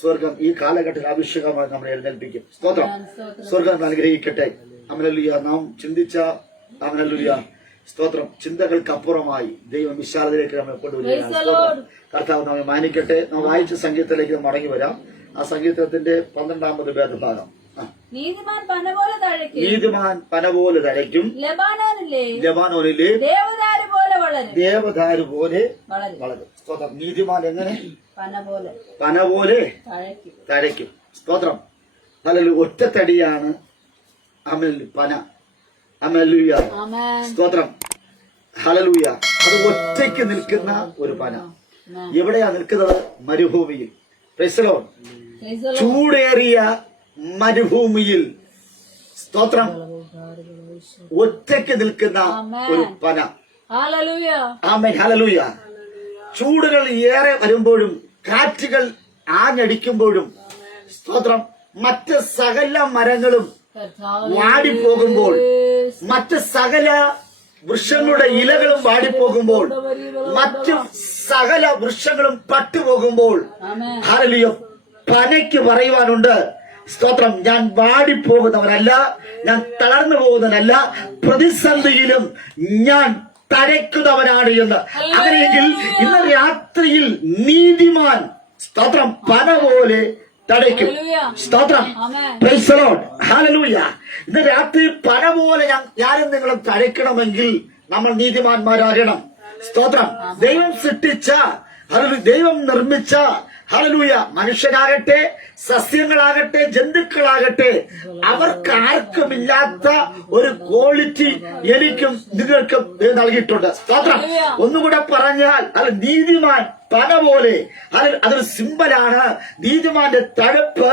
സ്വർഗം ഈ കാലഘട്ടത്തിൽ അഭിഷേകമായി നമ്മളെ എഴുന്നേൽപ്പിക്കും. സ്തോത്രം. സ്വർഗം അനുഗ്രഹിക്കട്ടെ. ഹല്ലേലൂയ. നാം ചിന്തിച്ച ഹല്ലേലൂയ സ്തോത്രം ചിന്തകൾക്കപ്പുറമായി ദൈവം വിശാലതയിലേക്ക് നമ്മെ കൊണ്ടുവരികയാണ്. കർത്താവ് നമ്മെ മാനിക്കട്ടെ. നാം വായിച്ച സംഗീതത്തിലേക്ക് മടങ്ങി വരാം. ആ സംഗീതത്തിന്റെ 12ാമത് വേദഭാഗം. നീതിമാൻ പന പോലെ തഴയ്ക്കും, ലബാനോനിലെ ദേവദാരു പോലെ വളരും. സ്തോത്രം. നീതിമാൻ എങ്ങനെ? പന പോലെ തഴയ്ക്കും. സ്തോത്രം. നല്ല ഒറ്റത്തടിയാണ് പന. ഹല്ലേലൂയ. സ്തോത്രം. ഹല്ലേലൂയ. അത് ഒറ്റയ്ക്ക് നിൽക്കുന്ന ഒരു പന. എവിടെയാ നിൽക്കുന്നത്? മരുഭൂമിയിൽ. Price the Lord. ചൂടേറിയ മരുഭൂമിയിൽ സ്തോത്രം ഒറ്റയ്ക്ക് നിൽക്കുന്ന ഒരു പന. ആമേൻ. ഹല്ലേലൂയ. ചൂടുകൾ ഏറെ വരുമ്പോഴും കാറ്റുകൾ ആഞ്ഞടിക്കുമ്പോഴും സ്തോത്രം മറ്റ് സകല മരങ്ങളും വാടിപ്പോകുമ്പോൾ, മറ്റ് സകല വൃക്ഷങ്ങളുടെ ഇലകളും വാടിപ്പോകുമ്പോൾ, മറ്റ് സകല വൃക്ഷങ്ങളും പട്ടുപോകുമ്പോൾ ഹല്ലേലൂയ പനയ്ക്ക് പറയുവാനുണ്ട് സ്തോത്രം, ഞാൻ വാടിപ്പോകുന്നവനല്ല, ഞാൻ തളർന്നു പോകുന്നവനല്ല, പ്രതിസന്ധിയിലും ഞാൻ തഴയ്ക്കുന്നവനാണ് എന്ന്. അങ്ങനെയെങ്കിൽ ഇന്ന് രാത്രിയിൽ നീതിമാൻ സ്തോത്രം പന പോലെ തടയ്ക്കും. സ്തോത്രം. Praise the lord. ഹല്ലേലൂയ. ഇന്ന് രാത്രി പന പോലെ ഞാനും നിങ്ങളും തഴയ്ക്കണമെങ്കിൽ നമ്മൾ നീതിമാന്മാരാകണം. സ്തോത്രം. ദൈവം സൃഷ്ടിച്ച ദൈവം നിർമ്മിച്ച ഹല്ലേലൂയ മനുഷ്യരാകട്ടെ, സസ്യങ്ങളാകട്ടെ, ജന്തുക്കളാകട്ടെ, അവർക്കാർക്കുമില്ലാത്ത ഒരു ക്വാളിറ്റി എനിക്കും നിങ്ങൾക്കും നൽകിയിട്ടുണ്ട്. സ്തോത്രം. ഒന്നുകൂടെ പറഞ്ഞാൽ അത് നീതിമാൻ പന പോലെ. അതൊരു സിമ്പലാണ്. നീതിമാന്റെ തഴപ്പ്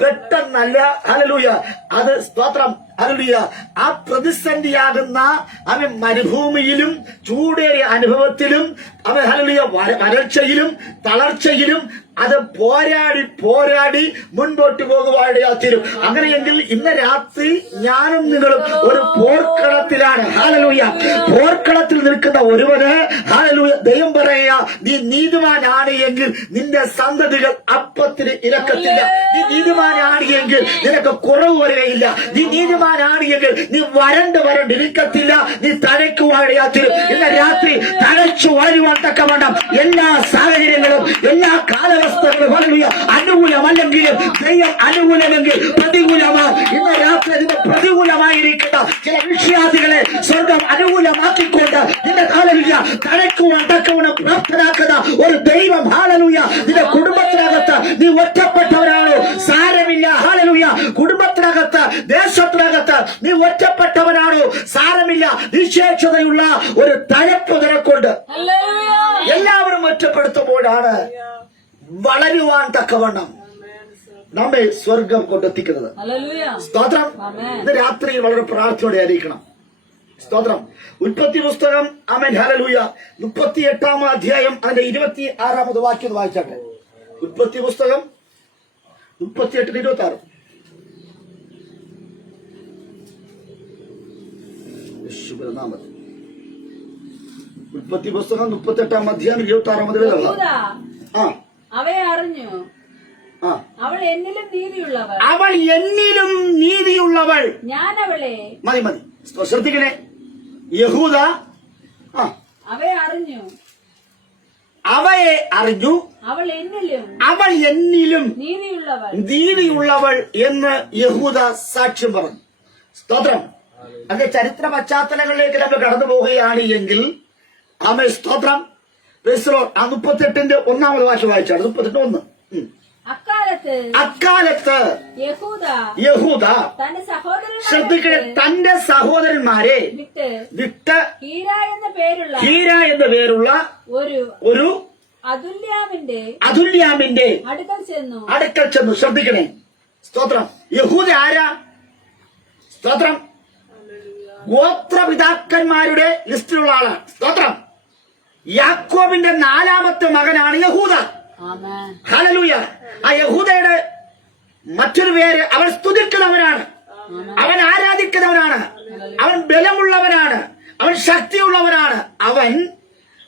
പെട്ടെന്നല്ല. ഹല്ലേലൂയ. അത് സ്തോത്രം. ഹല്ലേലൂയ. ആ പ്രതിസന്ധിയാകുന്ന അവൻ മരുഭൂമിയിലും ചൂടേറിയ അനുഭവത്തിലും അവൻ ഹല്ലേലൂയ വരൾച്ചയിലും തളർച്ചയിലും അത് പോരാടി മുൻപോട്ട് പോകുവാനിടയാത്തീരും. അങ്ങനെയെങ്കിൽ ഇന്ന് രാത്രി ഞാനും നിങ്ങളും ഒരു പോർക്കളത്തിലാണ്. ഹല്ലേലൂയ. പോർക്കളത്തിൽ നിൽക്കുന്ന ഒരുവന് ഹല്ലേലൂയ ദൈവം പറയുക, നീ നീതിമാനാണ് എങ്കിൽ നിന്റെ സന്തതികൾ അപ്പത്തിന് ഇരക്കത്തില്ല. നീ നീതിമാനാണ് എങ്കിൽ നിനക്ക് കുറവ് വരികയില്ല. നീ നീതിമാനാണ് എങ്കിൽ നീ വരണ്ടിരിക്കത്തില്ല. നീ തഴയ്ക്കുവാനിടയാത്തീരും. ഇന്ന് രാത്രി തഴച്ചു വാഴുവാൻ തക്കവണ്ണം എല്ലാ സാഹചര്യങ്ങളും എല്ലാ കാലവസ്ഥകളും അനുകൂലമല്ലെങ്കിലും ദൈവം അനുകൂലമെങ്കിൽ പ്രതികൂലമാണ്. ഇന്ന് രാത്രി അതിന് പ്രതികൂലമായിരിക്കുന്ന ചില വിഷയാദികളെ സ്വർഗം അനുകൂലമാക്കിക്കൊണ്ട് നിന്റെ ഹല്ലേലൂയ തഴയ്ക്കുവാൻ തക്കവണ്ണം പ്രാപ്തനാക്കുന്ന ഒരു ദൈവം. ഹല്ലേലൂയ. നിന്റെ കുടുംബത്തിനകത്ത് നീ ഒറ്റപ്പെട്ടവരാണോ? സാരമില്ല. ഹല്ലേലൂയ. കുടുംബത്തിനകത്ത് ദേശത്തിനകത്ത് നീ ഒറ്റപ്പെട്ടവനാണോ? സാരമില്ല. നിശേഷതയുള്ള ഒരു തഴപ്പ് നിനക്കുണ്ട്. എല്ലാവരും ഒറ്റപ്പെടുത്തുമ്പോഴാണ് വളരുവാൻ തക്കവണ്ണം നമ്മെ സ്വർഗം കൊണ്ടെത്തിക്കുന്നത്. സ്തോത്രം. ഇന്ന് രാത്രി വളരെ പ്രാർത്ഥനയോടെ ആയിരിക്കണം. സ്തോത്രം. ഉൽപ്പത്തി പുസ്തകം ആമേൻ ഹല്ലേലൂയ 38-ാം അധ്യായം അതിന്റെ 26-ാമത് വാക്യം വായിച്ചാട്ടെ. ഉൽപ്പത്തി പുസ്തകം 38-26. ശുഭനാമം. ഉൽപ്പത്തി പുസ്തകം 38-ാം അധ്യായം 26-ാമത് വേദം. അവയെ അറിഞ്ഞു, അവൾ എന്നിലും നീതിയുള്ളവൾ, അവൾ എന്നിലും നീതിയുള്ളവൾ, ഞാൻ അവളെ. മതി ശ്രദ്ധിക്കണേ. യഹൂദ അവയെ അറിഞ്ഞു, അവൾ എന്നിലും നീതിയുള്ളവൾ എന്ന് യഹൂദ സാക്ഷ്യം പറഞ്ഞു. സ്തോത്രം. അതിന്റെ ചരിത്ര പശ്ചാത്തലങ്ങളിലേക്ക് നമ്മൾ കടന്നു പോവുകയാണ് എങ്കിൽ ആമേൻ. സ്തോത്രം. ആ 38-ന്റെ 1-ാമത് വാക്യം വായിച്ചാണ്. 38:1. അക്കാലത്ത് യഹൂദ ശ്രദ്ധിക്കണേ തന്റെ സഹോദരന്മാരെ വിട്ട് ഹീര എന്ന പേരുള്ള ഒരു അതുല്യാമിന്റെ അടുക്കൽ ചെന്നു. ശ്രദ്ധിക്കണേ. സ്തോത്രം. യഹൂദ ആരാ? സ്തോത്രം. ഗോത്രപിതാക്കന്മാരുടെ ലിസ്റ്റിലുള്ള ആളാണ്. സ്തോത്രം. യാക്കോബിന്റെ 4-ാമത്തെ മകനാണ് യഹൂദ. ഹല്ലേലൂയ. ആ യഹൂദയുടെ മറ്റൊരു പേര് അവൻ സ്തുതിക്കുന്നവനാണ്, അവൻ ആരാധിക്കുന്നവനാണ്, അവൻ ബലമുള്ളവനാണ്, അവൻ ശക്തിയുള്ളവനാണ്. അവൻ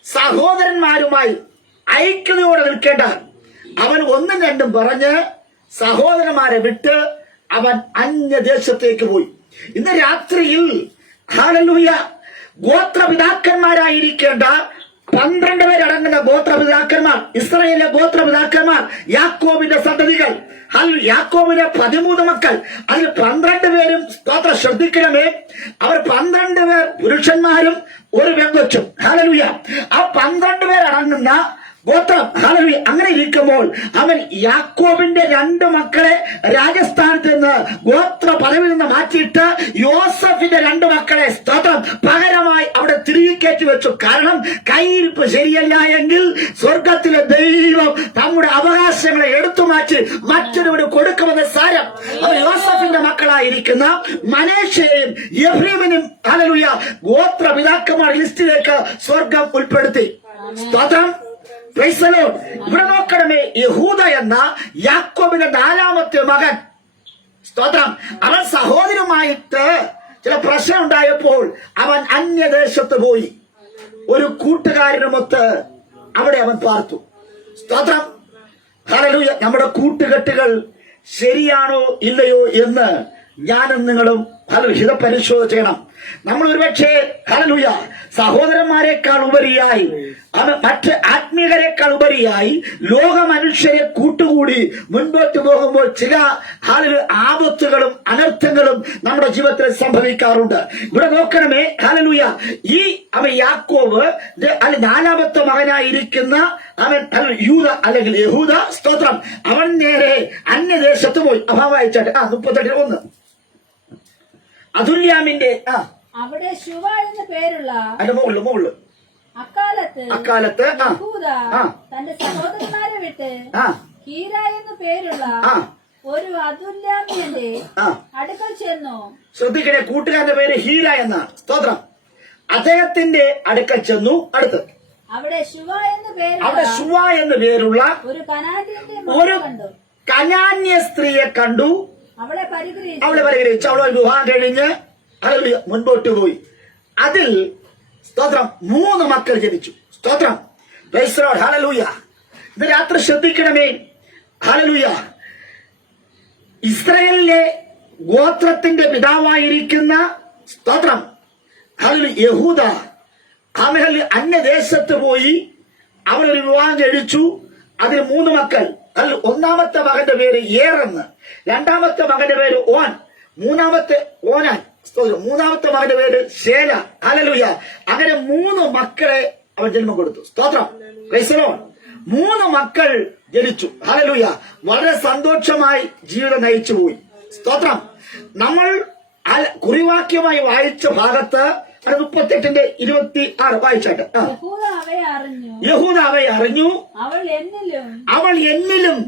സഹോദരന്മാരുമായി ഐക്യതയോടെ നിൽക്കേണ്ട, അവൻ ഒന്നും രണ്ടും പറഞ്ഞ് സഹോദരന്മാരെ വിട്ട് അവൻ അന്യദേശത്തേക്ക് പോയി. ഇന്ന് രാത്രിയിൽ ഹല്ലേലൂയ ഗോത്രപിതാക്കന്മാരായിരിക്കേണ്ട 12 പേരടങ്ങുന്ന ഗോത്രപിതാക്കന്മാർ, ഇസ്രായേലിലെ ഗോത്രപിതാക്കന്മാർ, യാക്കോബിന്റെ സന്തതികൾ, യാക്കോബിന്റെ 13 മക്കൾ, അതിൽ 12 പേരും സ്തോത്രം ശ്രദ്ധിക്കണമേ, അവർ 12 പേർ പുരുഷന്മാരും ഒരു പെങ്കൊച്ചും. ഹല്ലേലൂയ. ആ 12 പേരടങ്ങുന്ന ഗോത്രം. ഹല്ലേലൂയ. അങ്ങനെ ഇരിക്കുമ്പോൾ അവൻ യാക്കോബിന്റെ 2 മക്കളെ രാജസ്ഥാനത്ത് നിന്ന് ഗോത്ര പദവിയിൽ നിന്ന് മാറ്റിയിട്ട് യോസഫിന്റെ 2 മക്കളെ സ്തോത്രം പകരമായി അവിടെ തിരികെ കയറ്റി വെച്ചു. കാരണം കയ്യിരിപ്പ് ശരിയല്ല എങ്കിൽ സ്വർഗത്തിലെ ദൈവം നമ്മുടെ അവകാശങ്ങളെ എടുത്തു മാറ്റി മറ്റൊരുവന് കൊടുക്കുമെന്ന് സാരം. അവർ യോസഫിന്റെ മക്കളായിരിക്കുന്ന മനേഷയെയും എഫ്രൈമിനും ഹല്ലേലൂയ ഗോത്ര പിതാക്കന്മാർ ലിസ്റ്റിലേക്ക് സ്വർഗം ഉൾപ്പെടുത്തി. സ്തോത്രം. ഇവിടെ നോക്കണമേ, യഹൂദ എന്ന യാക്കോബിന്റെ 4ാമത്തെ മകൻ, സ്തോത്രം, അവൻ സഹോദരമായിട്ട് ചില പ്രശ്നം ഉണ്ടായപ്പോൾ അവൻ അന്യദേശത്ത് പോയി. ഒരു കൂട്ടുകാരനുമൊത്ത് അവിടെ അവൻ പാർത്തു. സ്തോത്രം. ഹല്ലേലൂയ. നമ്മുടെ കൂട്ടുകെട്ടുകൾ ശരിയാണോ ഇല്ലയോ എന്ന് ഞാനും നിങ്ങളും ഹിത പരിശോധന ചെയ്യണം. നമ്മൾ ഒരുപക്ഷെ ഹല്ലേലൂയ സഹോദരന്മാരെക്കാൾ ഉപരിയായി മറ്റ് ആത്മീയരെക്കാൾ ഉപരിയായി ലോക മനുഷ്യരെ കൂട്ടുകൂടി മുൻപോട്ട് പോകുമ്പോൾ ചില ആപത്തുകളും അനർത്ഥങ്ങളും നമ്മുടെ ജീവിതത്തിൽ സംഭവിക്കാറുണ്ട്. ഇവിടെ നോക്കണമേ, ഹല്ലേലൂയ, ഈ അവൻ യാക്കോബ് 4ാമത്തെ മകനായിരിക്കുന്ന അവൻ യൂദ അല്ലെങ്കിൽ യഹൂദ, സ്തോത്രം, അവൻ നേരെ അന്യദേശത്ത് പോയി. അഭാവായിച്ചാട്ട് 38:1 അതുല്യാമിന്റെ അവിടെ ശുവ എന്ന പേരുള്ള അതിന്റെ മുകളില് അക്കാലത്ത് യഹൂദ തന്റെ സഹോദരന്മാരെ വിട്ട് ഹീര എന്ന പേരുള്ള ഒരു അതുല്യാമിന്റെ അടുക്കൽ ചെന്നു. ശ്രദ്ധിക്കണേ, കൂട്ടുകാരന്റെ പേര് ഹീര എന്നാണ്. സ്തോത്രം. അദ്ദേഹത്തിന്റെ അടുക്കൽ ചെന്നു. അടുത്ത് അവിടെ ശുവ എന്ന് പേരുള്ള ഒരു കനാന്യ സ്ത്രീയെ കണ്ടു. അവളെ പരിഗ്രഹിച്ചു. അവളെ വിവാഹം കഴിഞ്ഞ് ഹല്ലേലൂയ മുൻപോട്ട് പോയി. അതിൽ സ്തോത്രം 3 മക്കൾ ജനിച്ചു. സ്തോത്രം. Praise the lord. ഹല്ലേലൂയ. ഇന്ന് രാത്രി ശ്രദ്ധിക്കണമേ. ഹല്ലേലൂയ. ഇസ്രായേലിലെ ഗോത്രത്തിന്റെ പിതാവായിരിക്കുന്ന സ്തോത്രം ഹല്ലേലൂയ യഹൂദ അവൻ അന്യദേശത്ത് പോയി. അവനൊരു വിവാഹം കഴിച്ചു. അതിൽ 3 മക്കൾ. അതിൽ 1ാമത്തെ മകന്റെ പേര് ഏറെന്ന്, 2ാമത്തെ മകന്റെ പേര് ഓൻ, 3ാമത്തെ ഓനാൻ, 3ാമത്തെ മകന്റെ പേര് ശേല. ഹല്ലേലൂയ. അങ്ങനെ 3 മക്കളെ അവൻ ജന്മം കൊടുത്തു. സ്തോത്രം. Praise the Lord. 3 മക്കൾ ജനിച്ചു. ഹല്ലേലൂയ. വളരെ സന്തോഷമായി ജീവിതം നയിച്ചു പോയി. സ്തോത്രം. നമ്മൾ കുറിവാക്യമായി വായിച്ച ഭാഗത്ത് 38:26 വായിച്ചാട്ട്. യഹൂദ അവയെ അറിഞ്ഞു, അവൾ എന്നിലും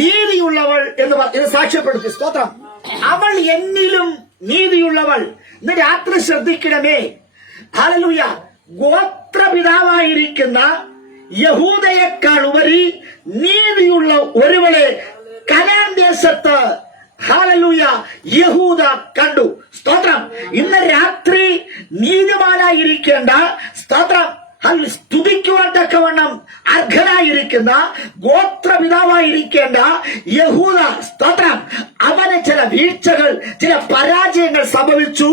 നീതിയുള്ളവൾ എന്ന് സാക്ഷ്യപ്പെടുത്തി. സ്തോത്രം. അവൾ എന്നിലും നീതിയുള്ളവൾ. ഇന്ന് രാത്രി ശ്രദ്ധിക്കണമേ. ഹല്ലേലൂയ. ഗോത്രപിതാവായിരിക്കുന്ന യഹൂദയേക്കാൾ ഉപരി നീതിയുള്ള ഒരുവളെ കനാൻ ദേശത്ത് ഹല്ലേലൂയ യഹൂദ കണ്ടു. സ്തോത്രം. ഇന്ന് രാത്രി നീതിമാനായിരിക്കേണ്ട, സ്തോത്രം, സ്തുതിക്കുവാൻ തക്കവണ്ണം അർഹനായിരിക്കുന്ന ഗോത്രപിതാവായിരിക്കേണ്ട യഹൂദ, സ്തോത്രം, അവന് ചില വീഴ്ചകൾ, ചില പരാജയങ്ങൾ സംഭവിച്ചു.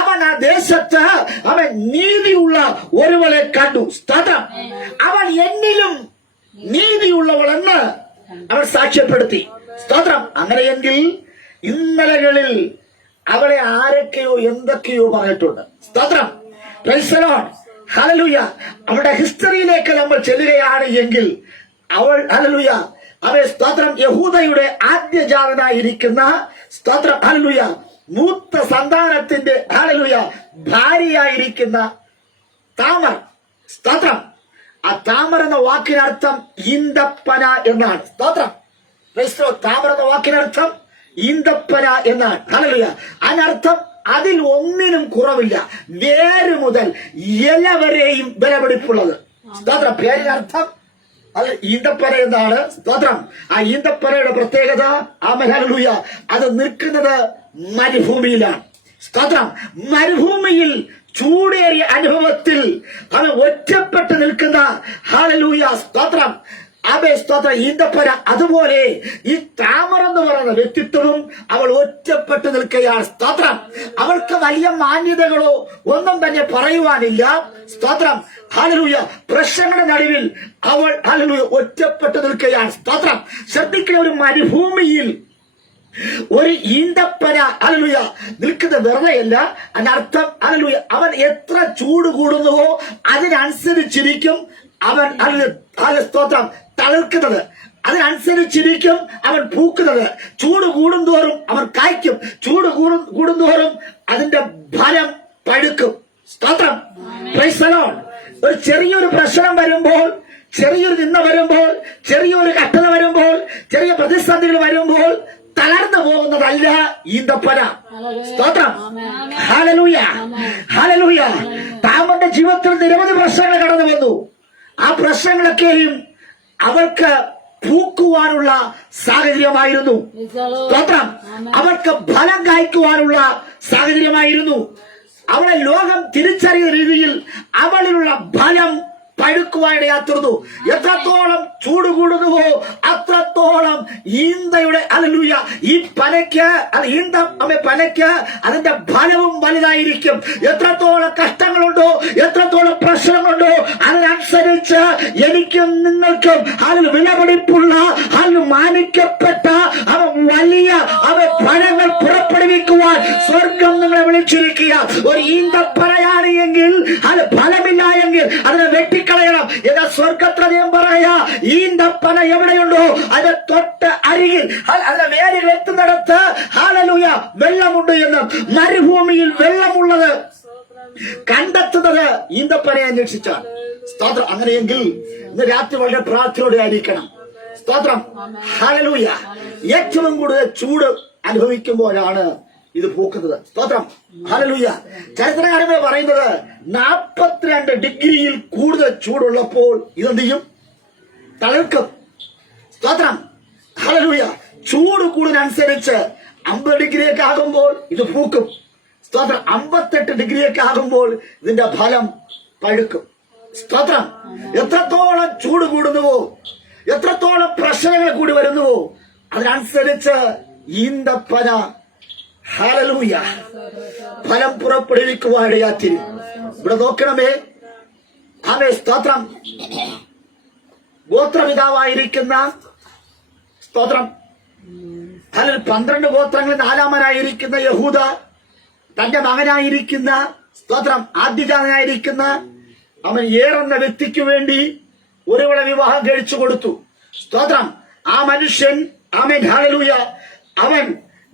അവൻ ആ ദേശത്ത് അവൻ നീതിയുള്ള ഒരുവളെ കണ്ടു. സ്തോത്രം. അവൻ എന്നിലും നീതിയുള്ളവളെന്ന് അവൻ സാക്ഷ്യപ്പെടുത്തി. സ്തോത്രം. അങ്ങനെയെങ്കിൽ ഇന്നലകളിൽ അവളെ ആരൊക്കെയോ എന്തൊക്കെയോ പറഞ്ഞിട്ടുണ്ട്. സ്തോത്രം. Praise the lord. ഹല്ലേലൂയ. അവളുടെ ഹിസ്റ്ററിയിലേക്ക് നമ്മൾ ചെല്ലുകയാണ് എങ്കിൽ അവൾ ഹല്ലേലൂയ അവൻ സ്തോത്രം യഹൂദയുടെ ആദ്യജാതനായിരിക്കുന്ന സ്തോത്രം ഹല്ലേലൂയ മൂത്ത സന്താനത്തിന്റെ ഹല്ലേലൂയ ഭാര്യയായിരിക്കുന്ന താമർ. സ്തോത്രം. ആ താമർ എന്ന വാക്കിനർത്ഥം ഈന്തപ്പന എന്നാണ്. സ്തോത്രം. താമർ എന്ന വാക്കിനർത്ഥം ഈന്തപ്പന എന്നാണ്. ഹല്ലേലൂയ. അതിനർത്ഥം അതിൽ ഒന്നിനും കുറവില്ല, വേര് മുതൽ ഇല വരെയും വിലപിടിപ്പുള്ളത്. സ്തോത്രം. പേരിനർത്ഥം അത് ഈന്തപ്പന എന്നാണ്. സ്തോത്രം. ആ ഈന്തപ്പനയുടെ പ്രത്യേകത ഹല്ലേലൂയ അത് നിൽക്കുന്നത് മരുഭൂമിയിലാണ്. സ്തോത്രം. മരുഭൂമിയിൽ ചൂടേറിയ അനുഭവത്തിൽ അത് ഒറ്റപ്പെട്ട് നിൽക്കുന്ന ഹല്ലേലൂയ സ്തോത്രം ആമേ സ്തോത്രം ഈന്തപ്പന. അതുപോലെ ഈ താമര എന്ന് പറയുന്ന വ്യക്തിത്വവും അവൾ ഒറ്റപ്പെട്ടു നിൽക്കുകയാണ്. സ്തോത്രം. അവൾക്ക് വലിയ മാന്യതകളോ ഒന്നും തന്നെ പറയുവാനില്ല. സ്തോത്രം. ഹല്ലേലൂയ. പ്രശ്നങ്ങളുടെ നടുവിൽ അവൾ ഹല്ലേലൂയ ഒറ്റപ്പെട്ടു നിൽക്കുകയാണ്. സ്തോത്രം. ശ്രദ്ധിക്കുന്ന ഒരു മരുഭൂമിയിൽ ഒരു ഈന്തപ്പന ഹല്ലേലൂയ നിൽക്കുന്ന വെറുതെയല്ല. അതിനർത്ഥം ഹല്ലേലൂയ അവൻ എത്ര ചൂട് കൂടുന്നുവോ അതിനനുസരിച്ചിരിക്കും അവൻ സ്തോത്രം തളിർക്കുന്നത്. അതിനനുസരിച്ചിരിക്കും അവൻ പൂക്കുന്നത്. ചൂട് കൂടുന്തോറും അവൻ കായ്ക്കും. ചൂട് കൂടുന്തോറും അതിന്റെ ഫലം പഴുക്കും. സ്തോത്രം. Praise the Lord. ഒരു ചെറിയൊരു പ്രശ്നം വരുമ്പോൾ, ചെറിയൊരു നിന്ദ വരുമ്പോൾ, ചെറിയൊരു കഷ്ടത വരുമ്പോൾ, ചെറിയ പ്രതിസന്ധികൾ വരുമ്പോൾ തളർന്നു പോകുന്നതല്ല ഈന്തപ്പന. സ്തോത്രം. ഹല്ലേലൂയ. ഹല്ലേലൂയ. താമന്റെ ജീവിതത്തിൽ നിരവധി പ്രശ്നങ്ങൾ കടന്നു വന്നു. ആ പ്രശ്നങ്ങളൊക്കെയും അവർക്ക് പൂക്കുവാനുള്ള സാഹചര്യമായിരുന്നു. സ്തോത്രം. അവർക്ക് ഫലം കായ്ക്കുവാനുള്ള സാഹചര്യമായിരുന്നു. അവളെ ലോകം തിരിച്ചറിയുന്ന രീതിയിൽ അവളിലുള്ള ഫലം പഴുക്കുവാനിടയാത്തുന്നു. എത്രത്തോളം ചൂട് കൂടുന്നുവോ അത്രത്തോളം ഈന്തയുടെ ഹല്ലേലൂയ ഈ പനയ്ക്ക് പനയ്ക്ക് അതിന്റെ ഫലവും വലുതായിരിക്കും. എത്രത്തോളം കഷ്ടങ്ങളുണ്ടോ, എത്രത്തോളം പ്രശ്നങ്ങളുണ്ടോ അതിനനുസരിച്ച് എനിക്കും നിങ്ങൾക്കും അതിൽ വിലപിടിപ്പുള്ള അതിൽ മാനിക്കപ്പെട്ട അവൻ വലിയ അവൻ ഫലങ്ങൾ പുറപ്പെടുവിക്കുവാൻ സ്വർഗം നിങ്ങളെ വിളിച്ചിരിക്കുക. ഒരു ഈന്തപ്പനയാണ് എങ്കിൽ അത് ഫലമില്ല എങ്കിൽ അതിനെ വെട്ടിക്കളയണം. എന്നാ സ്വർഗത്രയം പറയാ ഈന്തപ്പന എവിടെയുണ്ടോ അത് തൊട്ട് അരികിൽ അതിന്റെ വേരുകൾ എത്തുന്നിടത്ത് ഹല്ലേലൂയ വെള്ളമുണ്ട് എന്ന്. മരുഭൂമിയിൽ വെള്ളമുള്ളത് കണ്ടെത്തുന്നത് ഈന്തപ്പനയെ അന്വേഷിച്ചാണ്. സ്തോത്രം. അങ്ങനെയെങ്കിൽ ഇന്ന് രാത്രി വളരെ പ്രാർത്ഥനയോടെ ആയിരിക്കണം. സ്തോത്രം. ഹല്ലേലൂയ. ഏറ്റവും കൂടുതൽ ചൂട് അനുഭവിക്കുമ്പോഴാണ് ഇത് പൂക്കുന്നത്. സ്തോത്രം. ഹല്ലേലൂയ. ചരിത്രകാരന്മാർ പറയുന്നത് 42 ഡിഗ്രിയിൽ കൂടുതൽ ചൂടുള്ളപ്പോൾ ഇതെന്ത് ചെയ്യും? തളിർക്കും. സ്തോത്രം. ഹല്ലേലൂയ. ചൂട് കൂടുതലനുസരിച്ച് 50 ഡിഗ്രിയൊക്കെ ആകുമ്പോൾ ഇത് പൂക്കും. സ്തോത്രം. 58 ഡിഗ്രിയൊക്കെ ആകുമ്പോൾ ഇതിന്റെ ഫലം പഴുക്കും. സ്തോത്രം. എത്രത്തോളം ചൂട് കൂടുന്നുവോ, എത്രത്തോളം പ്രശ്നങ്ങൾ കൂടി വരുന്നുവോ അതിനനുസരിച്ച് ഈന്തപ്പന ഹല്ലേലൂയ ഫലം പുറപ്പെടുവിക്കുവാനിടയാത്തിരി. ഇവിടെ നോക്കണമേ. ആമേ സ്തോത്രം. ഗോത്രപിതാവായിരിക്കുന്ന സ്തോത്രം 12 ഗോത്രങ്ങളിൽ 4-മനായിരിക്കുന്ന യഹൂദ തന്റെ മകനായിരിക്കുന്ന സ്തോത്രം ആദ്യജാതനായിരിക്കുന്ന അവൻ എന്ന വ്യക്തിക്ക് വേണ്ടി ഒരുവളെ വിവാഹം കഴിച്ചു കൊടുത്തു. സ്തോത്രം. ആ മനുഷ്യൻ ആമേൻ ഹല്ലേലൂയ അവൻ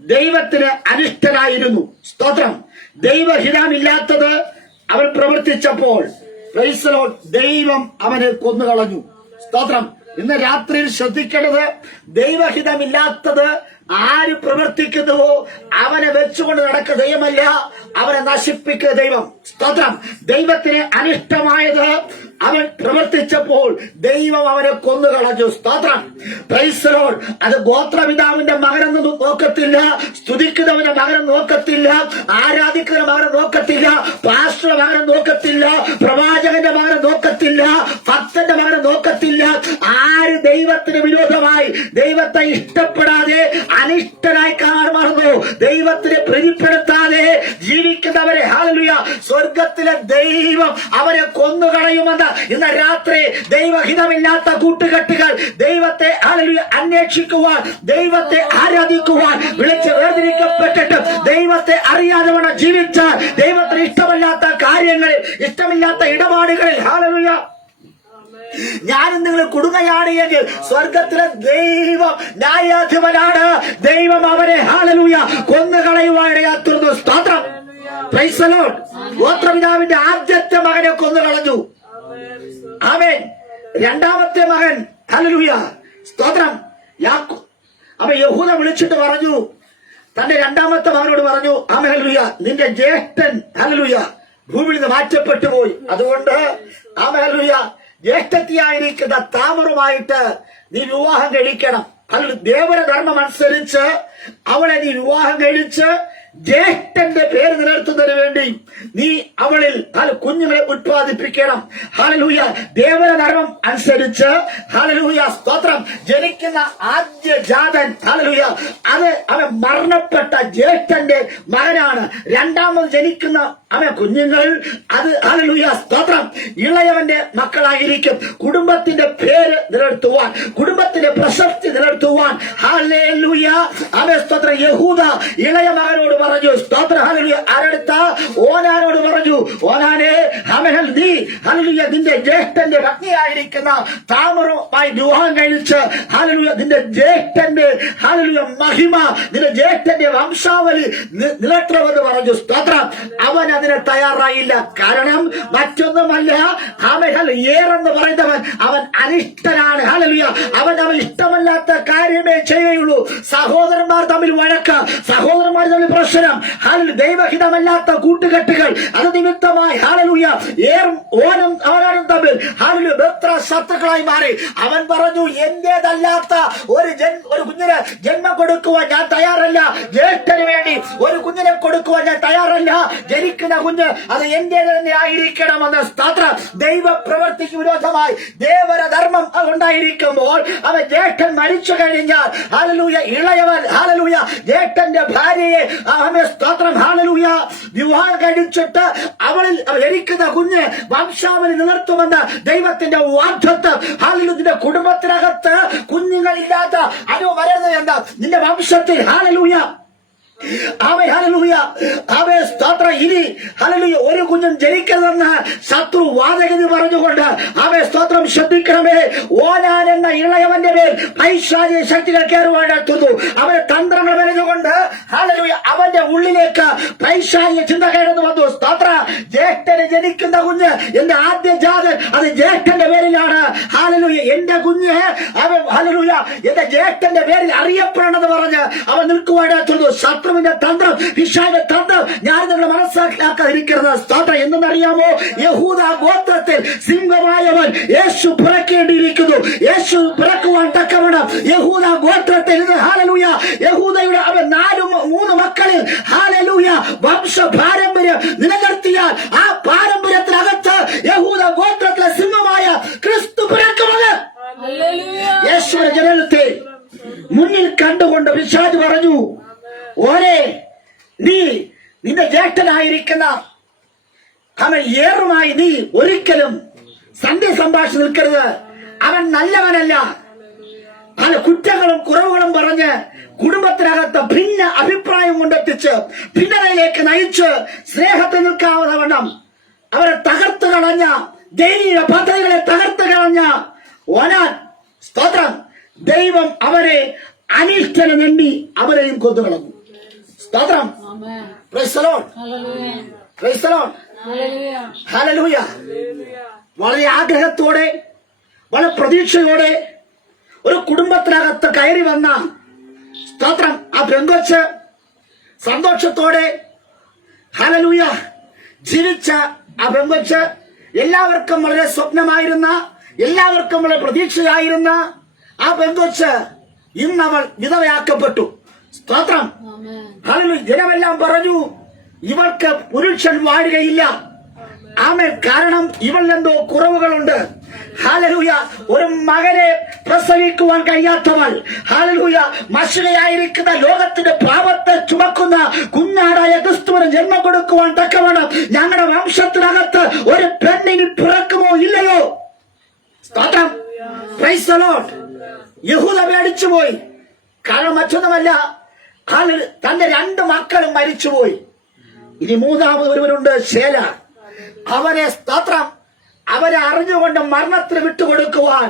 ദൈവത്തിന് അനിഷ്ടനായിരുന്നു. സ്തോത്രം. ദൈവഹിതമില്ലാത്തത് അവൻ പ്രവർത്തിച്ചപ്പോൾ പ്രൈസ് ദി ലോർഡ് ദൈവം അവനെ കൊന്നുകളഞ്ഞു. സ്തോത്രം. ഇന്ന് രാത്രിയിൽ ശ്രദ്ധിക്കേണ്ടത് ദൈവഹിതമില്ലാത്തത് ആര് പ്രവർത്തിക്കുന്നുവോ അവനെ വെച്ചുകൊണ്ട് നടക്കുന്ന ദൈവമല്ല, അവനെ നശിപ്പിക്കുക ദൈവം. സ്തോത്രം. ദൈവത്തിന് അനിഷ്ടമായത് അവൻ പ്രവർത്തിച്ചപ്പോൾ ദൈവം അവനെ കൊന്നുകളഞ്ഞു. സ്തോത്രം. Praise the Lord. അത് ഗോത്രപിതാവിന്റെ മകനെന്ന് നോക്കത്തില്ല, സ്തുതിക്കുന്നവന്റെ മകനെ നോക്കത്തില്ല, ആരാധിക്കുന്ന മകനെ നോക്കത്തില്ല, പാസ്റ്ററുടെ മകനെ നോക്കത്തില്ല, പ്രവാചകന്റെ മകനെ നോക്കത്തില്ല, ഭക്തന്റെ മകനെ നോക്കത്തില്ല. ആര് ദൈവത്തിന് വിരോധമായി ദൈവത്തെ ഇഷ്ടപ്പെടാതെ അനിഷ്ടനായി കാണുന്നു, ദൈവത്തിനെ പ്രീതിപ്പെടുത്താതെ ജീവിക്കുന്നവരെ ഹല്ലേലൂയ സ്വർഗത്തിലെ ദൈവം അവരെ കൊന്നുകളയുമെന്ന് ഇന്ന് രാത്രി ദൈവഹിതമില്ലാത്ത കൂട്ടുകെട്ടുകൾ ദൈവത്തെ ഹല്ലേലൂയ അന്വേഷിക്കുവാൻ, ദൈവത്തെ ആരാധിക്കുവാൻ വിളിച്ച് വേർതിരിക്കപ്പെട്ടിട്ട് ദൈവത്തെ അറിയാതെ വേണം ജീവിച്ചാൽ ദൈവത്തിന് ഇഷ്ടമില്ലാത്ത കാര്യങ്ങളിൽ, ഇഷ്ടമില്ലാത്ത ഇടപാടുകളിൽ ഹല്ലേലൂയ ഞാനും നിങ്ങൾ കുടുങ്ങയാണ് എങ്കിൽ സ്വർഗത്തിലെ ദൈവം ന്യായാധിപനാണ്. ദൈവം അവരെ ഹല്ലേലൂയ കൊന്നുകളയുവാനിടയാത്തുന്നു. സ്തോത്രം. Praise the Lord. ഗോത്രപിതാവിന്റെ ആദ്യത്തെ മകനെ കൊന്നുകളഞ്ഞു. ആമേൻ. രണ്ടാമത്തെ മകൻ ഹല്ലേലൂയ സ്തോത്രം അപ്പൊ യഹൂദ വിളിച്ചിട്ട് പറഞ്ഞു, തന്റെ രണ്ടാമത്തെ മകനോട് പറഞ്ഞു, ആമേൻ ഹല്ലേലൂയ നിന്റെ ജ്യേഷ്ഠൻ ഹല്ലേലൂയ ഭൂമിയിൽ നിന്ന് മാറ്റപ്പെട്ടു പോയി. അതുകൊണ്ട് ആമേൻ ഹല്ലേലൂയ ജ്യേഷ്ഠത്തിയായിരിക്കുന്ന താമറുമായിട്ട് നീ വിവാഹം കഴിക്കണം. ദേവര ധർമ്മം അനുസരിച്ച് അവളെ നീ വിവാഹം കഴിച്ച് ജ്യേഷ്ഠന്റെ പേര് നിലനിർത്തുന്നതിന് വേണ്ടി നീ അവളിൽ കുഞ്ഞുങ്ങളെ ഉത്പാദിപ്പിക്കണം. ഹല്ലേലൂയ. ദേവധർമ്മം അനുസരിച്ച് ഹല്ലേലൂയ സ്തോത്രം ജനിക്കുന്ന ആദ്യ ജാതൻ ഹല്ലേലൂയ അത് അവൻ മരണപ്പെട്ട ജ്യേഷ്ഠന്റെ മകനാണ്. രണ്ടാമത് ജനിക്കുന്ന അവൻ കുഞ്ഞുങ്ങൾ അത് ഹല്ലേലൂയ സ്തോത്രം ഇളയവന്റെ മക്കളായിരിക്കും. കുടുംബത്തിന്റെ പേര് നിലനിർത്തുവാൻ, കുടുംബത്തിന്റെ പ്രശസ്തി നിലനിർത്തുവാൻ ഹല്ലേലൂയ അവൻ സ്തോത്രം യഹൂദ ഇളയ മകനോട് പറഞ്ഞു സ്തോത്രം ഹല്ലേലൂയ ആരെടുത്ത ഓനാനോട് പറഞ്ഞു, ഓനാനെ അവൻ നീ ഹല്ലേലൂയ നിന്റെ ജ്യേഷ്ഠന്റെ ഭക്തിയായിരിക്കുന്ന താമറുമായി വിവാഹം കഴിച്ച് ഹല്ലേലൂയ നിന്റെ ജ്യേഷ്ഠന്റെ ഹല്ലേലൂയ മഹിമ, നിന്റെ ജ്യേഷ്ഠന്റെ വംശാവലി നിലനിർത്തണമെന്ന് പറഞ്ഞു. സ്തോത്രം അവൻ അതിന് തയ്യാറായില്ല. കാരണം മറ്റൊന്നുമല്ല, അവൻ ഏറെന്ന് പറയുന്നവൻ അവൻ അനിഷ്ടനാണ്. ഹല്ലേലൂയ അവൻ ഇഷ്ടമല്ലാത്ത കാര്യമേ ചെയ്യുകയുള്ളൂ. സഹോദരന്മാർ തമ്മിൽ വഴക്ക്, സഹോദരന്മാർ തമ്മിൽ പ്രശ്നം, ദൈവഹിതമല്ലാത്ത കൂട്ടുകെട്ടുകൾ, അത് നിമിത്തമായി ഹല്ലേലൂയ ഓനും അവനും തമ്മിൽ ഹല്ലേലൂയ ബത്ര ശത്രുക്കളായി മാറി. അവൻ പറഞ്ഞു എന്റേതല്ലാത്ത ഒരു കുഞ്ഞിന് ജന്മം കൊടുക്കുവാൻ ഞാൻ തയ്യാറല്ല. ജ്യേഷ്ഠന് വേണ്ടി ഒരു കുഞ്ഞിനെ കൊടുക്കുവാൻ ഞാൻ തയ്യാറല്ല. ജനിക്കുന്ന കുഞ്ഞ് അത് എന്റേത് തന്നെ ആയിരിക്കണമെന്ന് സ്തോത്രം. ദൈവ പ്രവൃത്തിക്ക് വിരോധമായി ദേവധർമ്മം ഉണ്ടായിരിക്കുമ്പോൾ അവൻ ജ്യേഷ്ഠൻ മരിച്ചു കഴിഞ്ഞാൽ ഹല്ലേലൂയ ഇളയവൻ ഹല്ലേലൂയ ജ്യേഷ്ഠന്റെ ഭാര്യയെ അവനെ സ്തോത്രം ഹല്ലേലൂയ വിവാഹം കഴിച്ചിട്ട് അവളിൽ ജനിക്കുന്ന കുഞ്ഞ് വംശാവലി നിലനിർത്തുമെന്ന് ദൈവത്തിന്റെ വാഗ്ദത്തം. ഹല്ലേലൂയ നിന്റെ കുടുംബത്തിനകത്ത് കുഞ്ഞുങ്ങളില്ലാത്ത അനു വരുന്നത് എന്താ? നിന്റെ വംശത്തിൽ ഹല്ലേലൂയ ഹല്ലേലൂയ സ്തോത്രം ഇനി ഹല്ലേലൂയ ഒരു കുഞ്ഞും ജനിക്കരുതെന്ന് ശത്രു വാദഗതി പറഞ്ഞുകൊണ്ട് സ്തോത്രം ശ്രദ്ധിക്കണമേ. ഓനാൻ എന്ന ഇളയവന്റെ മേൽ പൈശാചിക ശക്തികൾ കയറുവാനെത്തുന്നു. അവന് തന്ത്രങ്ങൾ വരഞ്ഞുകൊണ്ട് ഹല്ലേലൂയ അവന്റെ ഉള്ളിലേക്ക് പൈശാചിക ചിന്ത കയറുന്നു വന്നു. സ്തോത്ര ജ്യേഷ്ഠന് ജനിക്കുന്ന കുഞ്ഞ് എന്റെ ആദ്യ ജാതൻ അത് ജ്യേഷ്ഠന്റെ പേരിലാണ്. ഹല്ലേലൂയ എന്റെ കുഞ്ഞ് അവൻ ഹല്ലേലൂയ എന്റെ ജ്യേഷ്ഠന്റെ പേരിൽ അറിയപ്പെടണമെന്ന് പറഞ്ഞ് അവൻ നിൽക്കുവാനെത്തുന്നു. ശത്രുവിന്റെ തന്ത്രം, പിശാചിന്റെ തന്ത്രം ഞാൻ നിങ്ങൾ മനസ്സിലാക്കാതിരിക്കരുത്. സ്തോത്രം എന്തെന്നറിയാമോ? യഹൂദ ഗോത്രത്തിൽ സിംഹമായവൻ യേശു പിറക്കേണ്ടിയിരിക്കുന്നു. യേശു പിറക്കുവാൻ തക്കവണ്ണം യഹൂദ ഗോത്രത്തിൽ ഹല്ലേലൂയ യഹൂദയുടെ അവൻ 3 മക്കളിൽ ഹല്ലേലൂയ വംശ പാരമ്പര്യം നിലനിർത്തിയാൽ ആ പാരമ്പര്യത്തിനകത്ത് യഹൂദ ഗോത്രത്തിലെ സിംഹമായ ക്രിസ്തു പിറക്കുന്നത്. യേശുവിന്റെ ജനനത്തെ മുന്നിൽ കണ്ടുകൊണ്ട് പിശാച് പറഞ്ഞു, ഓരേ നീ നിന്റെ ജ്യേഷ്ഠനായിരിക്കുന്ന അവൻ ഏറുമായി നീ ഒരിക്കലും സന്ധ്യ സംഭാഷണം നിൽക്കരുത്. അവൻ നല്ലവനല്ല. അവൻ കുറ്റങ്ങളും കുറവുകളും പറഞ്ഞ് കുടുംബത്തിനകത്ത് ഭിന്ന അഭിപ്രായം കൊണ്ടെത്തിച്ച് ഭിന്നതയിലേക്ക് നയിച്ച് സ്നേഹത്തിൽ നിൽക്കാവുന്നവണ്ണം അവരെ തകർത്ത് കളഞ്ഞ, ദൈവിക പദ്ധതികളെ തകർത്ത് കളഞ്ഞ ഓനാൻ സ്തോത്രം ദൈവം അവരെ അനിഷ്ടനെ നമ്പി അവരെയും കൊന്നുകളഞ്ഞു. സ്തോത്രം. Praise the Lord. Price the lord. Hallelujah. വളരെ ആഗ്രഹത്തോടെ വളരെ പ്രതീക്ഷയോടെ ഒരു കുടുംബത്തിനകത്ത് കയറി വന്ന സ്തോത്രം ആ പെങ്കൊച്ച് സന്തോഷത്തോടെ ഹല്ലേലൂയ ജീവിച്ച ആ പെങ്കൊച്ച് എല്ലാവർക്കും വളരെ സ്വപ്നമായിരുന്ന, എല്ലാവർക്കും വളരെ പ്രതീക്ഷയായിരുന്ന ആ പെങ്കൊച്ച് ഇന്നവൾ വിധവയാക്കപ്പെട്ടു. സ്തോത്രം. ഹല്ലേലൂയ. ജനമെല്ലാം പറഞ്ഞു ഇവൾക്ക് പുരുഷൻ വാഴുകയില്ല. ആമേൻ. കാരണം ഇവളിലെന്തോ കുറവുകളുണ്ട്. ഹല്ലേലൂയ. ഒരു മകനെ പ്രസവിക്കുവാൻ കഴിയാത്തവൾ, ഹല്ലേലൂയ മശിഹയായിരിക്കുന്ന ലോകത്തിന്റെ പാപത്തെ ചുമക്കുന്ന കുഞ്ഞാടായ ക്രിസ്തുവിന് ജന്മം കൊടുക്കുവാൻ തക്കവണ്ണം ഞങ്ങളുടെ വംശത്തിനകത്ത് ഒരു പെണ്ണിന് പിറക്കുമോ ഇല്ലയോ? സ്തോത്രം. Praise the Lord. യഹൂദ പേടിച്ചുപോയി. കാരണം മറ്റൊന്നുമല്ല, തന്റെ 2 മക്കളും മരിച്ചുപോയി. ഇനി 3ാമത് ഒരുവനുണ്ട്, ശേല. അവനെ സ്തോത്രം അവരെ അറിഞ്ഞുകൊണ്ട് മരണത്തിന് വിട്ടുകൊടുക്കുവാൻ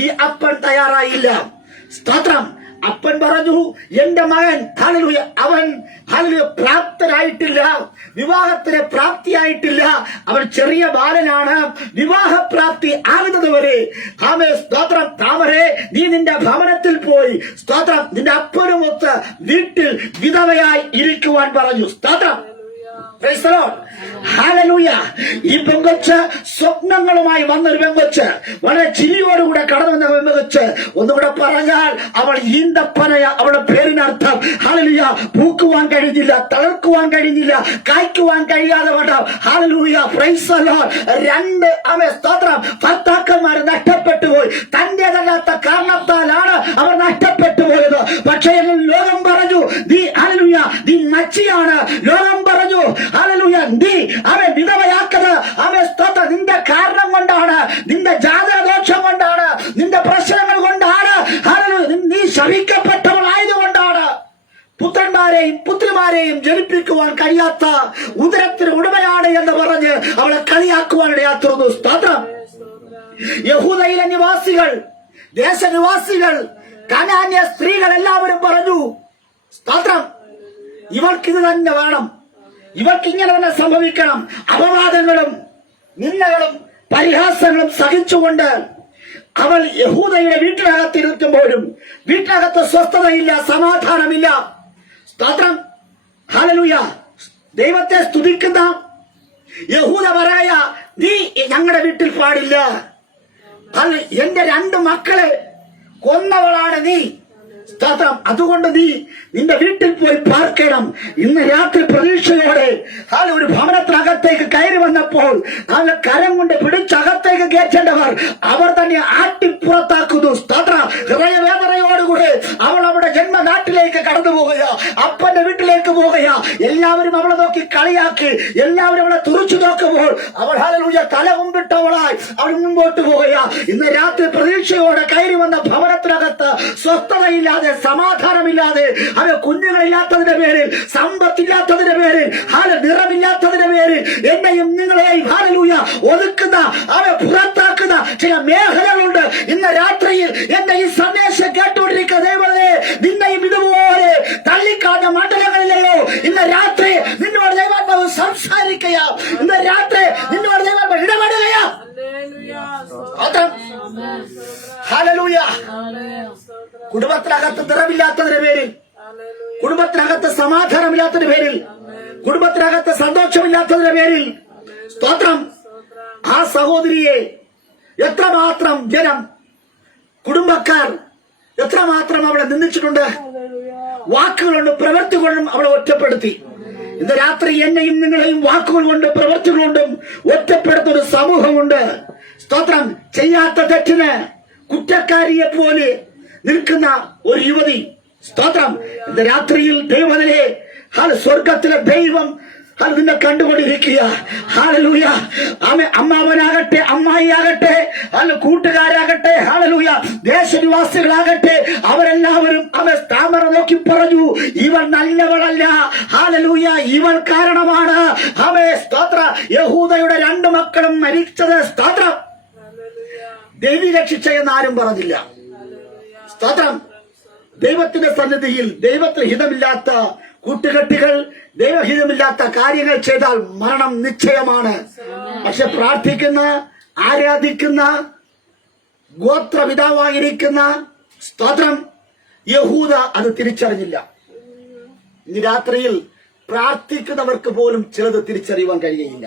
ഈ അപ്പൻ തയ്യാറായില്ല. സ്തോത്രം. അപ്പൻ പറഞ്ഞു എന്റെ മകൻ ഹല്ലേലൂയ അവൻ ഹല്ലേലൂയ പ്രാപ്തനായിട്ടില്ല, വിവാഹത്തിന് പ്രാപ്തിയായിട്ടില്ല, അവൻ ചെറിയ ബാലനാണ്, വിവാഹപ്രാപ്തി ആകുന്നത് വരെ ആമേ സ്തോത്രം താമരേ നീ നിന്റെ ഭവനത്തിൽ പോയി സ്തോത്രം നിന്റെ അപ്പനുമൊത്ത് വീട്ടിൽ വിധവയായി ഇരിക്കുവാൻ പറഞ്ഞു. സ്തോത്രം. Praise the Lord. Hallelujah. ഈ പെങ്കൊച്ച് സ്വപ്നങ്ങളുമായി വന്നൊരു പെങ്കൊച്ച്, വളരെ ചിരിയോടുകൂടെ കടന്നു വന്ന പെങ്കൊച്ച്. ഒന്നുകൂടെ പറഞ്ഞാൽ അവൾ ഈന്തപ്പനയ. അവളുടെ പേരിനർത്ഥം ഹല്ലേലൂയ, പൂക്കുവാൻ കഴിഞ്ഞില്ല, തളർക്കുവാൻ കഴിഞ്ഞില്ല, കായ്ക്കുവാൻ കഴിയാതെ വണ്ണം. Hallelujah, praise the Lord. രണ്ട് സ്തോത്രം, ഭർത്താക്കന്മാർ നഷ്ടപ്പെട്ടു പോയി. തന്റേതല്ലാത്ത കാരണത്താലാണ് അവർ നഷ്ടപ്പെട്ടു പോയത്. പക്ഷേ ലോകം പറഞ്ഞു നീ ഹല്ലേലൂയ നീ മച്ചിയാണ്. ലോകം പറഞ്ഞു ഹല്ലേലൂയ നീ അവൻ വിധവയാക്കത് സ്തോത്രം നിന്റെ കാരണം കൊണ്ടാണ്, നിന്റെ ജാതകദോഷം കൊണ്ടാണ്, നിന്റെ പ്രശ്നങ്ങൾ കൊണ്ടാണ്, ഹല്ലേലൂയ നീ ശപിക്കപ്പെട്ടവളായതുകൊണ്ടാണ്. പുത്രന്മാരെയും പുത്രിമാരെയും ജനിപ്പിക്കുവാൻ കഴിയാത്ത ഉദരത്തിന് ഉടമയാണ് എന്ന് പറഞ്ഞ് അവളെ കളിയാക്കുവാൻ ഇടയാത്തുന്നു. സ്തോത്രം. യഹൂദയിലെ നിവാസികൾ, ദേശനിവാസികൾ, കനാന്യ സ്ത്രീകൾ എല്ലാവരും പറഞ്ഞു, സ്തോത്രം, ഇവൾക്കിത് തന്നെ വേണം, ഇവർക്ക് ഇങ്ങനെ തന്നെ സംഭവിക്കണം. അപവാദങ്ങളും നിന്ദകളും പരിഹാസങ്ങളും സഹിച്ചുകൊണ്ട് അവൾ യഹൂദയുടെ വീട്ടിനകത്തിരിക്കുമ്പോഴും വീട്ടിനകത്ത് സ്വസ്ഥതയില്ല, സമാധാനമില്ല. സ്തോത്രം. ഹല്ലേലൂയ. ദൈവത്തെ സ്തുതിക്കുന്ന യഹൂദ പറയായ നീ ഞങ്ങളുടെ വീട്ടിൽ പാടില്ല. എന്റെ 2 മക്കളെ കൊന്നവളാണ് നീ. സ്തോത്രം. അതുകൊണ്ട് നീ നിന്റെ വീട്ടിൽ പോയി പാർക്കണം. ഇന്ന് രാത്രി പ്രതീക്ഷയോടെ ഒരു ഭവനത്തിനകത്തേക്ക് കയറി വന്നപ്പോൾ കരം കൊണ്ട് പിടിച്ചകത്തേക്ക് കയറ്റേണ്ടവർ അവർ തന്നെ ആട്ടിപ്പുറത്താക്കുന്നു. സ്തോത്രം. ഹൃദയവേദനയോടുകൂടി അവൾ അവളുടെ ജന്മനാട്ടിലേക്ക് കടന്നു പോകുക, അപ്പന്റെ വീട്ടിലേക്ക് പോകുക. എല്ലാവരും അവളെ നോക്കി കളിയാക്കി, എല്ലാവരും അവളെ തുറച്ചു നോക്കുമ്പോൾ അവൾ ഹല്ലേലൂയ തല കുമ്പിട്ടവളായി അവൾ മുമ്പോട്ട് പോകുക. ഇന്ന് രാത്രി പ്രതീക്ഷയോടെ കയറി വന്ന ഭവനത്തിനകത്ത് സ്വസ്ഥതയില്ലാതെ, സമാധാനമില്ലാതെ, കുഞ്ഞുങ്ങളില്ലാത്തതിന്റെ പേരിൽ, സമ്പത്തില്ലാത്തതിന്റെ പേരിൽ, നിറമില്ലാത്തതിന്റെ പേരിൽ എന്നെയും നിങ്ങളെയും ഹല്ലേലൂയ ഒതുക്കുന്ന പുറത്താക്കുന്ന ചില മേഖലകളുണ്ട്. ഇന്ന് രാത്രിയിൽ എന്റെ ഈ സന്ദേശം കേട്ടുകൊണ്ടിരിക്കുന്ന ദൈവമേ, നിന്നെയും ഇതുപോലെ തള്ളിക്കാണുന്ന മണ്ഡലങ്ങളിലെയോ ഇന്ന് രാത്രി നിന്നോട് ദൈവാത്മാവ് സംസാരിക്കുക. ഇന്ന് രാത്രി നിന്നോട് ദൈവാത്മാവ് ഇടപെടുകയാ. ഹല്ലേലൂയ. കുടുംബത്തിനകത്ത് നിറമില്ലാത്തതിന്റെ പേരിൽ, കുടുംബത്തിനകത്ത് സമാധാനമില്ലാത്തതിന്റെ പേരിൽ, കുടുംബത്തിനകത്ത് സന്തോഷമില്ലാത്തതിന്റെ പേരിൽ, സ്തോത്രം, ആ സഹോദരിയെ എത്രമാത്രം ജനം, കുടുംബക്കാർ എത്രമാത്രം അവളെ നിന്ദിച്ചിട്ടുണ്ട്. വാക്കുകളുണ്ട്, പ്രവൃത്തി കൊണ്ടും അവളെ ഒറ്റപ്പെടുത്തി. ഇന്ന് രാത്രി എന്നെയും നിങ്ങളെയും വാക്കുകൾ കൊണ്ട് പ്രവൃത്തികൾ കൊണ്ടും ഒറ്റപ്പെടുത്തുന്ന ഒരു സമൂഹമുണ്ട്. സ്തോത്രം. ചെയ്യാത്ത തെറ്റിന് കുറ്റക്കാരിയെ പോലെ നിൽക്കുന്ന ഒരു യുവതി. സ്തോത്രം. ഇന്ന് രാത്രിയിൽ ദൈവത്തിലെ സ്വർഗത്തിലെ ദൈവം നിന്നെ കണ്ടുകൊണ്ടിരിക്കുക. ഹല്ലേലൂയ. അമ്മാവനാകട്ടെ, അമ്മായിയാകട്ടെ, കൂട്ടുകാരാകട്ടെ, ഹല്ലേലൂയ, ദേശനിവാസികളാകട്ടെ, അവരെല്ലാവരും താമര നോക്കി പറഞ്ഞു, ഇവൾ നല്ലവളല്ല. ഹല്ലേലൂയ. ഇവൾ കാരണമാണ് സ്തോത്ര യഹൂദയുടെ 2 മക്കളും മരിച്ചത്. സ്തോത്രം. ദൈവിക ശിക്ഷ എന്നാരും പറഞ്ഞില്ല. സ്തോത്രം. ദൈവത്തിന്റെ സന്നിധിയിൽ ദൈവത്തിന് ഹിതമില്ലാത്ത കൂട്ടുകെട്ടുകൾ, ദൈവഹിതമില്ലാത്ത കാര്യങ്ങൾ ചെയ്താൽ മരണം നിശ്ചയമാണ്. പക്ഷെ പ്രാർത്ഥിക്കുന്ന, ആരാധിക്കുന്ന, ഗോത്രപിതാവായിരിക്കുന്ന സ്തോത്രം യഹൂദ അത് തിരിച്ചറിഞ്ഞില്ല. ഇന്ന് രാത്രിയിൽ പ്രാർത്ഥിക്കുന്നവർക്ക് പോലും ചിലത് തിരിച്ചറിയുവാൻ കഴിയുകയില്ല.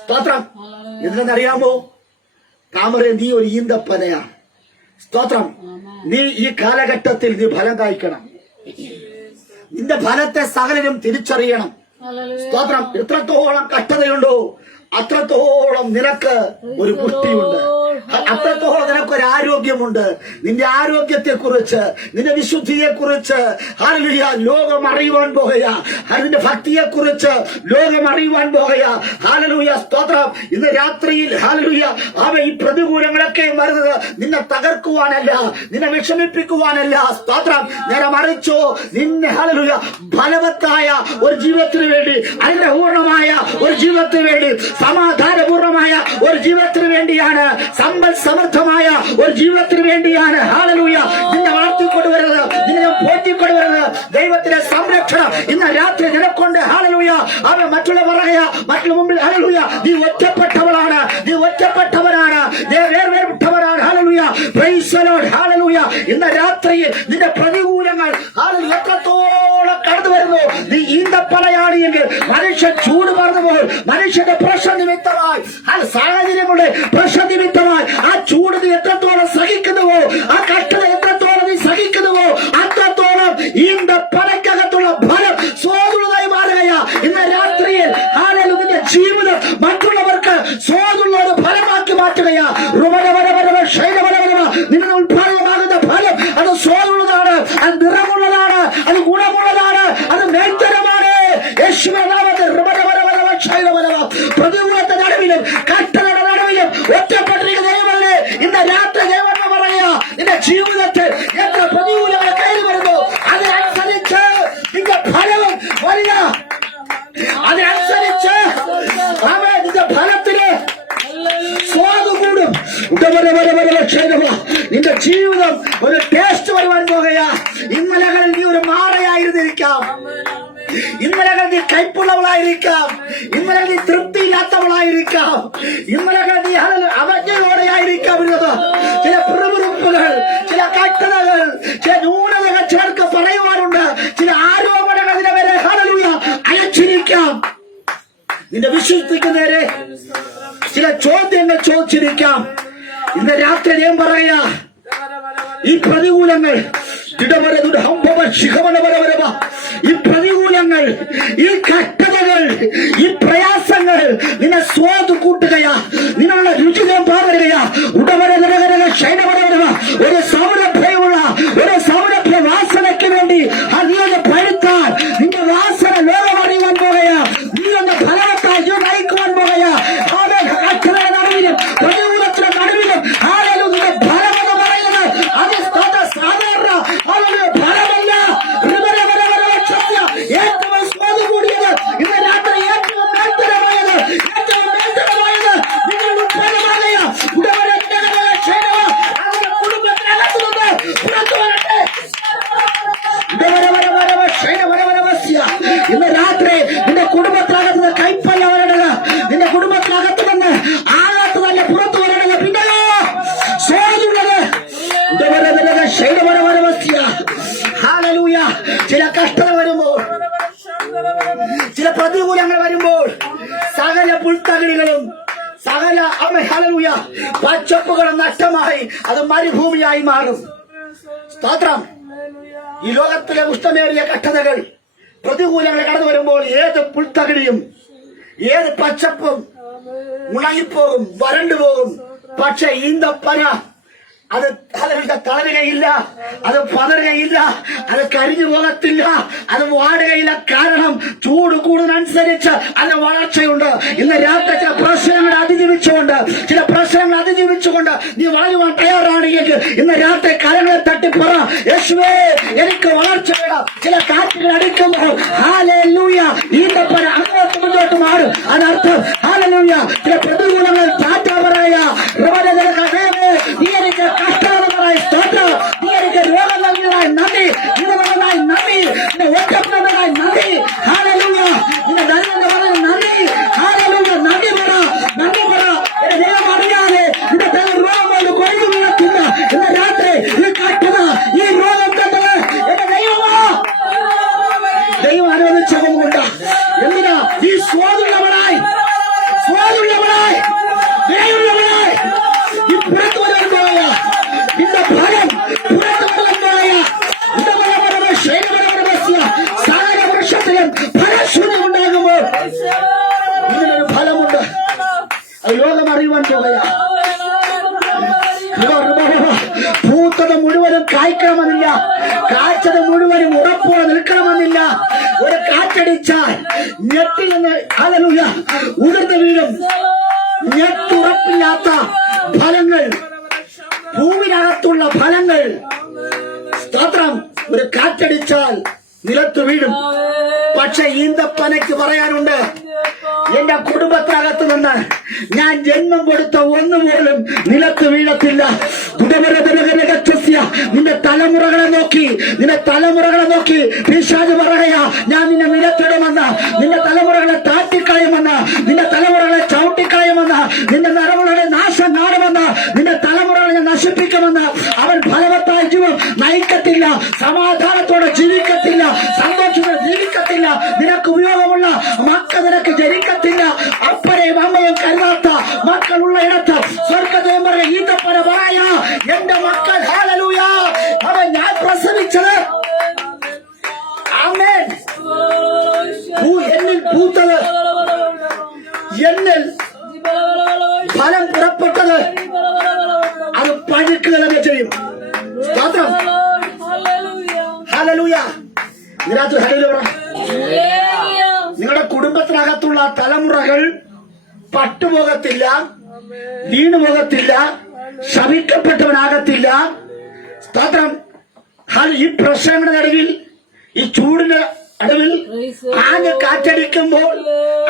സ്തോത്രം. എന്തെന്നറിയാമോ? താമര, നീ ഒരു ഈന്തപ്പനയാണ്. സ്തോത്രം. നീ ഈ കാലഘട്ടത്തിൽ നീ ഫലം കായ്ക്കണം. നിന്റെ ഫലത്തെ സകലരും തിരിച്ചറിയണം. സ്തോത്രം. എത്രത്തോളം കഷ്ടതയുണ്ടോ അത്രത്തോളം നിനക്ക് ഒരു പുഷ്ടിയുണ്ട്, അത്രത്തോളം നിനക്കൊരു ആരോഗ്യമുണ്ട്. നിന്റെ ആരോഗ്യത്തെ കുറിച്ച്, നിന്റെ വിശുദ്ധിയെ കുറിച്ച് ഹല്ലേലൂയ ലോകം അറിയുവാൻ പോകുക. അതിന്റെ ഭക്തിയെ കുറിച്ച് ലോകം അറിയുവാൻ പോകുക. ഹല്ലേലൂയ. സ്തോത്രം. ഇന്ന് രാത്രിയിൽ ഹല്ലേലൂയ ഈ പ്രതികൂലങ്ങളൊക്കെ വരുന്നത് നിന്നെ തകർക്കുവാനല്ല, നിന്നെ വിഷമിപ്പിക്കുവാനല്ല. സ്തോത്രം. നേരെ മറിച്ചോ നിന്നെ ഹല്ലേലൂയ ഫലവത്തായ ഒരു ജീവിതത്തിന് വേണ്ടി, അനുഗ്രഹപൂർണമായ ഒരു ജീവിതത്തിന് വേണ്ടി, സമാധാനപൂർണമായ ഒരു ജീവിതത്തിന് വേണ്ടിയാണ്, സമ്പൽ സമൃദ്ധമായ ഒരു ജീവിതത്തിന് വേണ്ടിയാണ്. ഹല്ലേലൂയ. നിന്നെ വളർത്തിക്കൊണ്ടുവരുന്നത്, നിന്നെ പോറ്റിക്കൊണ്ടുവരുന്നത് ദൈവത്തിന്റെ സംരക്ഷണം ഇന്ന് രാത്രി നിനക്കൊണ്ട്. ഹല്ലേലൂയ. അവൻ മറ്റുള്ള പറയുക, മറ്റുള്ള മുമ്പിൽ ഹല്ലേലൂയ നീ ഒറ്റപ്പെട്ടവളാണ്, നീ ഒറ്റപ്പെട്ടവരാണ്, നീ വേർപെട്ടവരാണ്. ഹല്ലേലൂയ. Praise the lord. ഹല്ലേലൂയ. ഇന്ന് രാത്രി നിന്റെ പ്രതികൂലങ്ങൾ ഹല്ലേലൂയ എത്രത്തോളം കടന്നു വരുന്നു. നീ ഈന്തപ്പനയാണ് എങ്കിൽ മനുഷ്യൻ ചൂട് പറഞ്ഞപ്പോൾ മനുഷ്യന്റെ പ്രശ്ന നിമിത്തമായി, ആ സാഹചര്യങ്ങളുടെ പ്രശ്ന നിമിത്തമായി ആ ചൂട് നീ എത്രത്തോളം സഹിക്കുന്നുവോ, ആ കഷ്ടത എത്രത്തോളം നീ സഹിക്കുന്നുവോ, അത്രത്തോളം ഈന്തപ്പനക്കകത്തുള്ള ഫലം സ്വാദുള്ളതായി മാറുകയാ. ഇന്ന് രാത്രിയിൽ ആരെങ്കിലും നിന്റെ ജീവിതം മറ്റുള്ളവർക്ക് സ്വാദുള്ള ഒരു ഫലമാക്കി മാറ്റുകയാ. നിങ്ങളുടെ ഉത്പാദനമാകുന്ന ഫലം അത് സ്വാദുള്ളതാണ്, അത് നിറമുള്ളതാണ്, അത് ഗുണമുള്ളതാണ്, അത് മേൽത്തരമാണ്. യേശുവിന്റെ നാമത്തിൽ പ്രതികൂലത്തെ നടുവിലും കഷ്ടതയുടെ നടുവിലും ഒറ്റപ്പെട്ടിരിക്കുന്ന ദൈവമല്ലേ ഇന്ന് രാത്രി ദൈവം പറയാ, നിന്റെ ജീവിതത്തിൽ എത്ര പ്രതികൂലങ്ങൾ കയറി വരുന്നു അതിനനുസരിച്ച് നിന്റെ ഫലവും വരിക. അതിനനുസരിച്ച് നിന്റെ ഫലത്തിന് സ്വാദ് കൂടും. നിന്റെ ജീവിതം ഒരു ടേസ്റ്റ് വരുവാൻ പോകുകയാ. ഇന്നലകളിൽ നീ ഒരു മാറയായിരുന്നിരിക്കാം, ഇന്നലകൾ നീ കൈപ്പുള്ളവളായിരിക്കാം, ഇന്നലെ നീ തൃപ്തിയില്ലാത്തവളായിരിക്കാം, ഇന്നലകൾ നീ അവജ്ഞയോടെയായിരിക്കാം. ചില പിറുപിറുപ്പുകൾ, ചില കഷ്ടതകൾ, ചില ന്യൂനതകൾ ചേർക്ക് പറയുവാനുണ്ട്, ചില ആരോപണങ്ങൾ നിന്റെ വരെ അയച്ചിരിക്കാം. നിന്റെ വിശ്വസിക്ക് നേരെ ചില ചോദ്യങ്ങൾ ചോദിച്ചിരിക്കാം. ഇന്ന് രാത്രി ഞാൻ പറയാ, ഈ പ്രതികൂലങ്ങൾ ഈ പ്രതികൂലങ്ങൾ, ഈ കഷ്ടതകൾ, ഈ പ്രയാസങ്ങൾ നിന്നെ സ്വാദ് കൂട്ടുകയാ, നിന്നുള്ള രുചികം പകരുകയാ. ഒരു സൗരഭ്യമുള്ള ഒരു സൗരഭ്യ വാസനയ്ക്ക് വേണ്ടി അതിനെ പഴുത്താൽ നിന്റെ വാസന ലോകമറിയാൻ പോകുകയാ. നീ ഒന്ന് ഫലവത്താൽ നയിക്കുവാൻ പോകുകയാ. നടുവിലും പ്രതികൂലത്തിന്റെ നടുവിലും ആരെങ്കിലും നിന്റെ ഫലമെന്ന് പറയുന്നത് അത് സാധാരണ ഫലമല്ല. ഏറ്റവും സ്വാദ് കൂടിയത് ഇന്ന് രാത്രി ഏറ്റവും മേൽത്തരമായത്, ഏറ്റവും മേൽത്തരമായത് നിങ്ങളുടെ ഫലമാകയ. കുടുംബത്തിനകത്തുനിന്ന് പുറത്തു വരട്ടെ. ഇന്ന് രാത്രി നിന്റെ കുടുംബത്തിനകത്ത് കൈപ്പല്ല വരേണ്ടത്, നിന്റെ കുടുംബത്തിനകത്ത് നിന്ന് ആകത്ത് തന്നെ പുറത്തു വരേണ്ടത്. പിന്നെയോ സ്വാദുള്ളത് ചില കഷ്ടത വരുമ്പോൾ, ചില പ്രതികൂലങ്ങൾ വരുമ്പോൾ, സകല പുൽത്തകിടികളും സകല പച്ചപ്പുകളും നഷ്ടമായി അത് മരുഭൂമിയായി മാറും. സ്തോത്രം. ഈ ലോകത്തിലെ ഉഷ്ണമേറിയ കഷ്ടതകൾ, പ്രതികൂലങ്ങൾ കടന്നു വരുമ്പോൾ ഏത് പുൽത്തകിടിയും ഏത് പച്ചപ്പും ഉണങ്ങിപ്പോകും, വരണ്ടുപോകും. പക്ഷെ ഈന്തപ്പന അത് തളരുകയില്ല, അത് പതറുകയില്ല, അത് കരിഞ്ഞു പോകത്തില്ല, അത് വാടുകയില്ല. കാരണം ചൂട് കൂടുന്നതനുസരിച്ച് അതിന് വളർച്ചയുണ്ട്. ഇന്ന് രാത്രി ചില പ്രശ്നങ്ങൾ അതിജീവിച്ചുകൊണ്ട് നീ വളരുവാൻ തയ്യാറാണെങ്കിൽ ഇന്ന് രാത്രി കരങ്ങളെ തട്ടിപ്പറ, യേശുവേ എനിക്ക് വളർച്ച വേണം. ചില കാറ്റുകൾ അടിക്കുമ്പോൾ ഹല്ലേലൂയ ഈന്തപ്പന അങ്ങോട്ട് മുന്നോട്ട് മാറും. അതിനർത്ഥം ഹല്ലേലൂയ ചില പ്രതികൂലങ്ങൾ ടാറ്റ പറയാ. നീ എനിക്ക് കഷ്ടമായി സ്തോത്രം, നീ എനിക്ക് രോഗം നൽകിയതായി നന്ദി, നിന്നതായി നന്ദി, നിന്നെ ഒറ്റപ്പെട്ടതായി നന്ദി. ഹല്ലേലൂയ നിന്നെ ധൈര്യം പറഞ്ഞ നന്ദി. ഹല്ലേലൂയ നന്ദി പറ, നന്ദി പറ. ദൈവം അറിയാതെ നിന്റെ രോഗം കൊണ്ട് കൊഴിഞ്ഞു വീഴത്തില്ല. ഇന്ന് രാത്രി ഈ കഷ്ടത, ഈ രോഗം കണ്ടത് എന്റെ ദൈവം അനുവദിച്ചതുകൊണ്ട് എന്തിനാ ഈ സ്വാദുള്ളവനായി ദയുള്ളവനായി ഈ പുറത്തു വരാൻ പോയ നിന്റെ ഫലം പുറത്തു വരാൻ പോയ സകല വൃക്ഷത്തിലും ഫലശൂന്യം ഉണ്ടാകുമ്പോൾ ഇതിനൊരു ഫലമുണ്ട്. അത് ലോകം അറിയുവാൻ പോകയാ. പൂത്തത് മുഴുവനും കായ്ക്കണമെന്നില്ല, കാഴ്ചത് മുഴുവനും ഉറപ്പോടെ നിൽക്കണമെന്നില്ല. ഒരു കാറ്റടിച്ചാൽ ഞെട്ടിൽ നിന്ന് ഹല്ലേലൂയ ഉതിർന്നു വീഴും. ഞെട്ടുറപ്പില്ലാത്ത ഫലങ്ങൾ, ഭൂമിനകത്തുള്ള ഫലങ്ങൾ, സ്തോത്രം, ഒരു കാറ്റടിച്ചാൽ നിലത്ത് വീഴും. പക്ഷെ ഈന്തപ്പനയ്ക്ക് പറയാനുണ്ട്, എന്റെ കുടുംബത്തിനകത്ത് നിന്ന് ഞാൻ ജന്മം കൊടുത്ത ഒന്നുപോലും നിലത്ത് വീഴത്തില്ല. നിന്റെ തലമുറകളെ നോക്കി പിശാച് പറയുകയാ, ഞാൻ നിന്നെ നിലത്തിടുമെന്ന്, നിന്റെ തലമുറകളെ താറ്റിക്കളയുമെന്ന്, നിന്റെ തലമുറകളെ ചവിട്ടിക്കളയുമെന്ന്, നിന്റെ തലമുറകളെ നാശം കാണുമെന്ന്, നിന്റെ തലമുറകളെ നശിപ്പിക്കുമെന്ന്. അവൻ ഫലവത്തായ ജീവൻ നയിക്കത്തില്ല, സമാധാനത്തോടെ ജീവിക്കത്തില്ല, സന്തോഷത്തോടെ ഇതിനകത്ത് ഹല്ലേലൂയ പറ. നിങ്ങളുടെ കുടുംബത്തിനകത്തുള്ള തലമുറകൾ പട്ടുപോകത്തില്ല, വീണുപോകത്തില്ല, ശപിക്കപ്പെട്ടവനാകത്തില്ല. സ്തോത്രം. ഈ പ്രശ്നങ്ങളുടെ നടുവിൽ, ഈ ചൂടിന്റെ നടുവിൽ ആഞ്ഞ് കാറ്റടിക്കുമ്പോൾ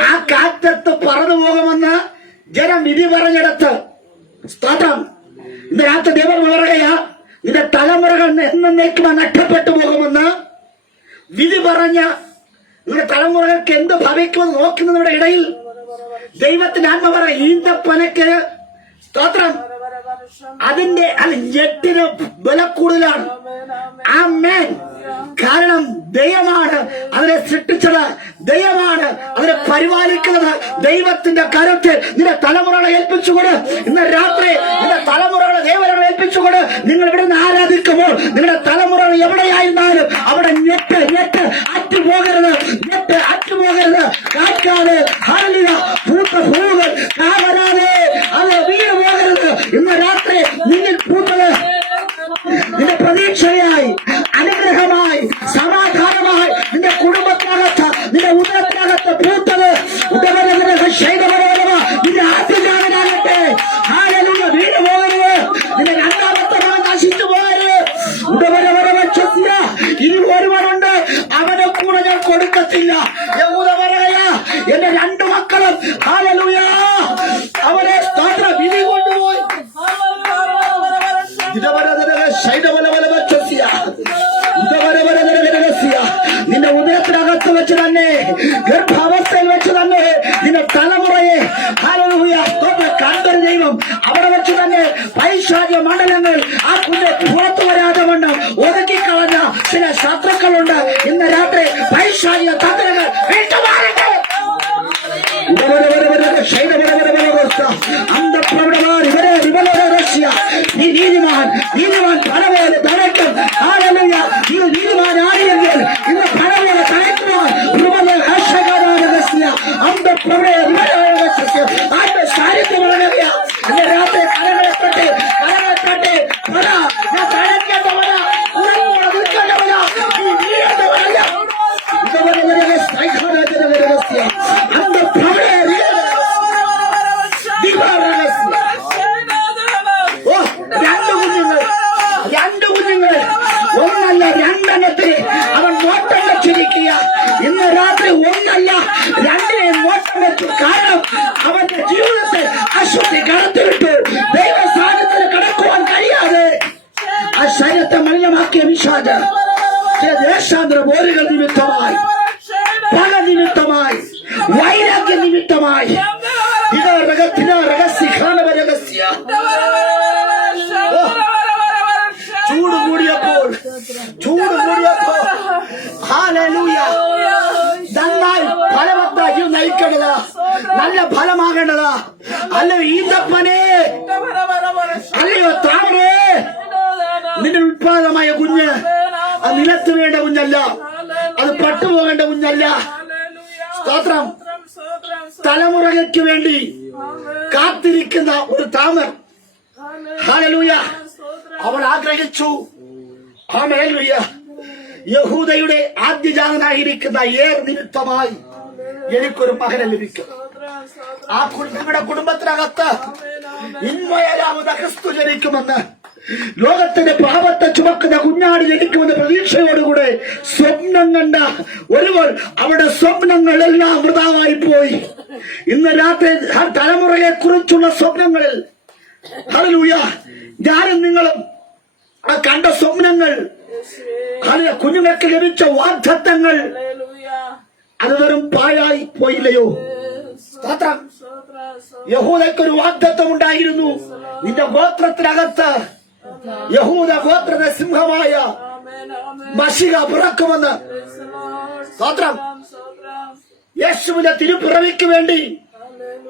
ആ കാറ്റത്ത് പറന്നു പോകുമെന്ന് ജനം വിധി പറഞ്ഞെടുത്ത്, സ്തോത്രം, ഇന്ന് രാത്രി ദൈവം പറയുകയാ, നിന്റെ തലമുറകൾ എന്നേക്കുമായി നഷ്ടപ്പെട്ടു പോകുമെന്ന് വിധി പറഞ്ഞ നിങ്ങളുടെ തലമുറകൾക്ക് എന്ത് ഭവിക്കുമെന്ന് നോക്കുന്നതിന്റെ ഇടയിൽ ദൈവത്തിന്റെ ആത്മ പറ, ഈന്തപ്പനക്ക്, സ്തോത്രം, അതിന്റെ ഞെട്ടിന് വില കൂടുതലാണ്. ആമേൻ. കാരണം ദൈവമാണ് അതിനെ സൃഷ്ടിച്ചത്, ദൈവമാണ് അതിനെ പരിപാലിക്കുന്നത്. ദൈവത്തിന്റെ കരുത്തിൽ നിന്റെ തലമുറകളെ ഏൽപ്പിച്ചുകൊണ്ട് ഇന്ന് രാത്രി നിന്റെ തലമുറകളെ ദൈവങ്ങളെ ഏൽപ്പിച്ചുകൊണ്ട് നിങ്ങൾ ഇവിടെ നിന്ന് ആരാധിക്കുമ്പോൾ നിങ്ങളുടെ തലമുറകൾ എവിടെയായിരുന്നാലും അവിടെ ഞെട്ട് അറ്റുപോകരുത്, അറ്റുപോകരുത്. കാക്കാതെ പൂത്ത പൂവുകൾ കാവരാതെ അത് വീണ് പോകരുത്. ഇന്ന് രാത്രി നിങ്ങൾ പൂത്തത് നിന്റെ പ്രതീക്ഷയായി, അനുഗ്രഹമായി, സമാധാനമായി നിന്റെ കുടുംബത്തിനകത്ത്, നിന്റെ ഉദരത്തിനകത്ത് പൂത്തത് നിന്റെ ആദ്യജാതനാകട്ടെ. ഹല്ലേലൂയ. വീണ് പോകരുത്. നിന്റെ രണ്ടാമത്തെ മകൻ നശിച്ചു പോകരുത്. ഇനി ഒരുവനുണ്ട്, അവനെ കൂടെ ഞാൻ കൊടുക്കത്തില്ല. യഹൂദ പറയുകയാ, എന്റെ രണ്ടു മക്കളും ഹല്ലേലൂയ അവരെ സ്തോത്ര വിധി കൊണ്ടുപോയി. നിന്റെ ഉദരത്തിനകത്ത് വെച്ച് തന്നെ, ഗർഭാവസ്ഥയിൽ വെച്ച് തന്നെ നിന്റെ തലമുറയെ കണ്ടൊരു ദൈവം അവിടെ വെച്ച് തന്നെ പൈശാചിക മണ്ഡലങ്ങൾ ആ കുഞ്ഞെ പുറത്തു വരാതെ വണ്ണം ഒതുക്കിക്കളഞ്ഞ ചില ശത്രുക്കളുണ്ട്. ഇന്ന് രാത്രി പൈശാചിക തന്ത്രങ്ങൾ വീട്ടുമാറട്ടെ. നീ നീതിമാൻ പലപോലെ തടയ്ക്കും. നീതിമാൻ ആരെങ്കിൽ ഇന്ന് പലപോലെ തടയ്ക്കുവാൻ സാന്നിധ്യം വളരുക. ഇന്ന് രാത്രി കലകളെപ്പെട്ട് പല ഞാൻ തടയ്ക്കേണ്ടവന, നിൽക്കേണ്ടവന, രണ്ട് കുഞ്ഞുങ്ങൾ ഒന്നല്ല രണ്ടെണ്ണത്തിന് അവൻ നോട്ടം വെച്ചിരിക്കുക. ഇന്ന് രാത്രി ഒന്നല്ല രണ്ടിനെ നോട്ടം വെച്ചു. കാരണം അവന്റെ ജീവിതത്തെ അശുദ്ധി കടത്തിവിട്ടു. ദൈവ സാന്നിധ്യത്തിൽ കടക്കുവാൻ കഴിയാതെ ആ ശരീരത്തെ മലിനമാക്കിയ വിഷാദ ചില ദേശാന്തര ബോധകൾ നിമിത്തമായി, പല നിമിത്തമായി, വൈരാഗ്യ നിമിത്തമായി ചൂട് കൂടിയപ്പോൾ ഹല്ലേലൂയ നന്നായി ഫലവത്തായി നയിക്കേണ്ടതാ, നല്ല ഫലമാകേണ്ടതാ. അല്ലയോ ഈന്തപ്പനെ, അല്ലയോ താമരേ, നിന്റെ ഉത്പാദനമായ കുഞ്ഞ് അത് നിലത്ത് വേണ്ട കുഞ്ഞല്ല, അത് പട്ടുപോകേണ്ട കുഞ്ഞല്ല. സ്തോത്രം. തലമുറകൾക്ക് വേണ്ടി കാത്തിരിക്കുന്ന ഒരു താമർ. ഹല്ലേലൂയ. അവൾ ആഗ്രഹിച്ചു, ഹല്ലേലൂയ, യഹൂദയുടെ ആദ്യജാതനായിരിക്കുന്ന നിമിത്തമായി എനിക്കൊരു മകനെ ലഭിക്കും. ആ നിങ്ങളുടെ കുടുംബത്തിനകത്ത് ഇന്മയരാമത ക്രിസ്തു ജനിക്കുമെന്ന്, ലോകത്തിന്റെ പാപത്തെ ചുമക്കുന്ന കുഞ്ഞാടി ജനിക്കുമെന്ന പ്രതീക്ഷയോടുകൂടെ സ്വപ്നം കണ്ട ഒരുവർ അവരുടെ സ്വപ്നങ്ങളെല്ലാം വൃഥാവായി പോയി. ഇന്ന് രാത്രി തലമുറയെ കുറിച്ചുള്ള സ്വപ്നങ്ങളിൽ ഹല്ലേലൂയ ഞാനും നിങ്ങളും ആ കണ്ട സ്വപ്നങ്ങൾ, കുഞ്ഞുങ്ങൾക്ക് ലഭിച്ച വാഗ്ദത്തങ്ങൾ അത് വെറും പാഴായി പോയില്ലയോ? സ്തോത്രം. യഹൂദയ്ക്കൊരു വാഗ്ദത്തം ഉണ്ടായിരുന്നു. നിന്റെ ഗോത്രത്തിനകത്ത് യഹൂദ ഗോത്രത്തെ സിംഹമായ മശിഹ പിറക്കുമെന്ന്. സ്തോത്രം. യേശുവിന്റെ തിരുപ്പിറവിക്ക് വേണ്ടി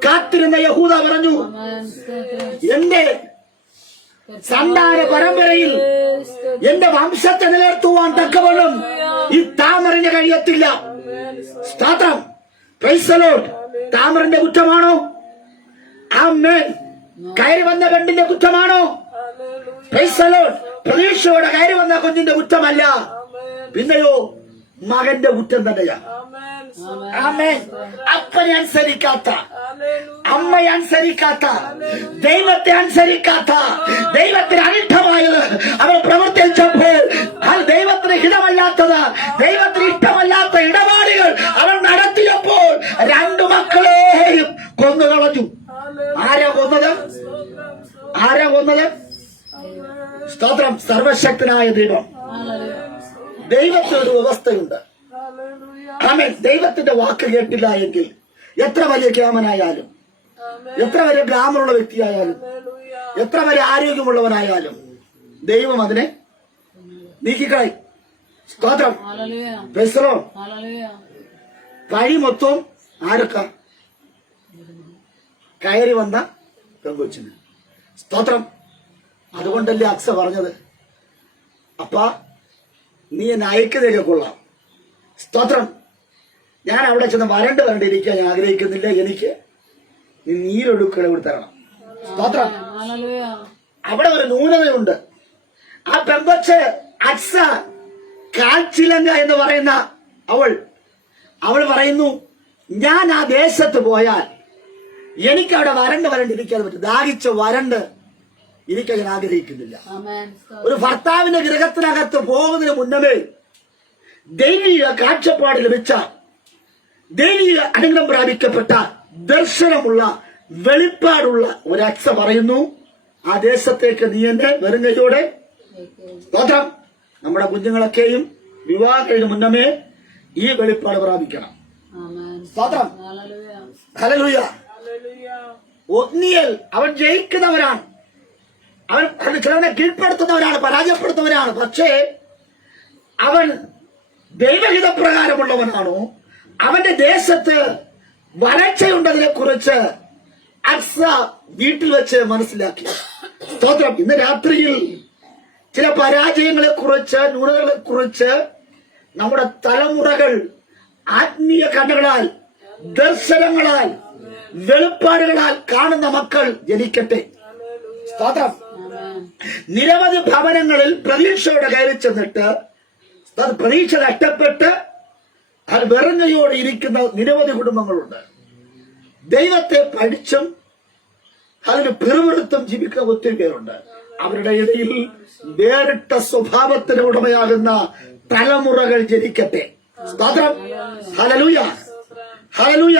കാത്തിരുന്ന യഹൂദ പറഞ്ഞു, എന്റെ സന്താന പരമ്പരയിൽ എന്റെ വംശത്തെ നിലനിർത്തുവാൻ തക്കവണ്ണം ഈ താമരന് കഴിയത്തില്ല. സ്തോത്രം. Praise the lord. താമരന്റെ കുറ്റമാണോ? ആമേൻ. കയറി വന്ന പെണ്ണിന്റെ കുറ്റമാണോ? Price the Lord. പ്രതീക്ഷയോടെ കയറി വന്ന കുഞ്ഞിന്റെ കുറ്റമല്ല. പിന്നെയോ മകന്റെ കുറ്റം തന്നെയാ. ആമേൻ. അപ്പനെ അനുസരിക്കാത്ത, അമ്മയെ അനുസരിക്കാത്ത, ദൈവത്തെ അനുസരിക്കാത്ത, ദൈവത്തിന് അനിഷ്ടമായത് അവൻ പ്രവർത്തിച്ചപ്പോൾ, ദൈവത്തിന് ഹിതമല്ലാത്തത്, ദൈവത്തിന് ഇഷ്ടമല്ലാത്ത ഇടപാടുകൾ അവൻ നടത്തിയപ്പോൾ 2 മക്കളെയും കൊന്നുകളഞ്ഞു. ആരാ കൊന്നത്? ആരാ കൊന്നത്? സ്തോത്രം. സർവശക്തനായ ദൈവം. ദൈവത്തിന് ഒരു വ്യവസ്ഥയുണ്ട്. ആമേൻ. ദൈവത്തിന്റെ വാക്ക് കേട്ടില്ല എങ്കിൽ എത്ര വലിയ ക്യാമനായാലും, എത്ര വലിയ ഗ്രാമമുള്ള വ്യക്തിയായാലും, എത്ര വലിയ ആരോഗ്യമുള്ളവനായാലും ദൈവം അതിനെ നീക്കിക്കളയും. സ്തോത്രം. പെസലോ പഴി മൊത്തം ആരൊക്കെ? കയറി വന്ന പെങ്കൊച്ചിന്. സ്തോത്രം. അതുകൊണ്ടല്ലേ അക്സ പറഞ്ഞത്, അപ്പാ നീ എന്നെ അയക്കുന്നതൊക്കെ കൊള്ളാം. സ്തോത്രം. ഞാൻ അവിടെ ചെന്ന് വരണ്ടിരിക്കാൻ ഞാൻ ആഗ്രഹിക്കുന്നില്ല, എനിക്ക് നീ നീരൊഴുക്കളെ കൂടി തരണം. സ്തോത്രം. അവിടെ ഒരു ന്യൂനതയുണ്ട്. ആ പെങ്കൊച്ച് അക്സ കാച്ചിലങ്ക എന്ന് പറയുന്ന അവൾ പറയുന്നു, ഞാൻ ആ ദേശത്ത് പോയാൽ എനിക്ക് അവിടെ വരണ്ടിരിക്കാതെ പറ്റും. ദാഹിച്ച് വരണ്ട് എനിക്ക് ഞാൻ ആഗ്രഹിക്കുന്നില്ല. ഒരു ഭർത്താവിന്റെ ഗൃഹത്തിനകത്ത് പോകുന്നതിന് മുന്നമേ ദൈവിക കാഴ്ചപ്പാട് ലഭിച്ച, ദൈവിക അനുഗ്രഹം പ്രാപിക്കപ്പെട്ട, ദർശനമുള്ള, വെളിപ്പാടുള്ള ഒരു അക്സ പറയുന്നു, ആ ദേശത്തേക്ക് നീ എന്നെ വെറുങ്കയോടെ. സ്തോത്രം. നമ്മുടെ കുഞ്ഞുങ്ങളൊക്കെയും വിവാഹത്തിന് മുന്നമേ ഈ വെളിപ്പാട് പ്രാപിക്കണം. സ്തോത്രം. ഹല്ലേലൂയ. ഒന്നിയൽ അവൻ ജയിക്കുന്നവരാണ്, അവൻ ചിലവനെ കീഴ്പ്പെടുത്തുന്നവരാണ്, പരാജയപ്പെടുത്തുന്നവരാണ്. പക്ഷേ അവൻ ദൈവഹിതപ്രകാരമുള്ളവനാണോ, അവന്റെ ദേശത്ത് വരൾച്ചയുണ്ടതിനെ കുറിച്ച് അക്സ വീട്ടിൽ വെച്ച് മനസ്സിലാക്കി. സ്തോത്രം. ഇന്ന് രാത്രിയിൽ ചില പരാജയങ്ങളെ കുറിച്ച്, ന്യൂനതകളെ കുറിച്ച് നമ്മുടെ തലമുറകൾ ആത്മീയ കണ്ണുകളാൽ, ദർശനങ്ങളാൽ, വെളിപ്പാടുകളാൽ കാണുന്ന മക്കൾ ജനിക്കട്ടെ. സ്തോത്രം. നിരവധി ഭവനങ്ങളിൽ പ്രതീക്ഷയോടെ കയറി ചെന്നിട്ട് പ്രതീക്ഷ നഷ്ടപ്പെട്ട് അത് വെറുങ്ങയോടെ ഇരിക്കുന്ന നിരവധി കുടുംബങ്ങളുണ്ട്. ദൈവത്തെ പഠിച്ചും അതിന് പിറുപിറുത്തും ജീവിക്കുന്ന ഒത്തിരി പേരുണ്ട്. അവരുടെ ഇടയിൽ വേറിട്ട സ്വഭാവത്തിന് ഉടമയാകുന്ന തലമുറകൾ ജനിക്കട്ടെ. സ്തോത്രം. ഹല്ലേലൂയ. ഹല്ലേലൂയ.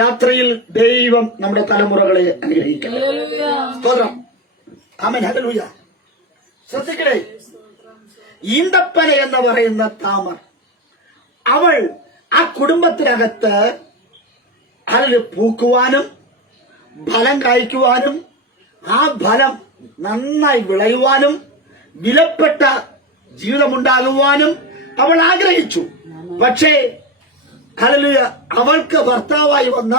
രാത്രിയിൽ ദൈവം നമ്മുടെ തലമുറകളെ അനുഗ്രഹിക്കട്ടെ. സ്തോത്രം. ആമേൻ. ഹല്ലേലൂയ. ശ്രദ്ധിക്കണേ. ഈന്തപ്പന എന്ന് പറയുന്ന താമർ, അവൾ ആ കുടുംബത്തിനകത്ത് അതിൽ പൂക്കുവാനും ഫലം കായ്ക്കുവാനും ആ ഫലം നന്നായി വിളയുവാനും വിലപ്പെട്ട ജീവിതമുണ്ടാകുവാനും അവൾ ആഗ്രഹിച്ചു. പക്ഷേ ഹല്ലേലൂയ, അവൾക്ക് ഭർത്താവായി വന്ന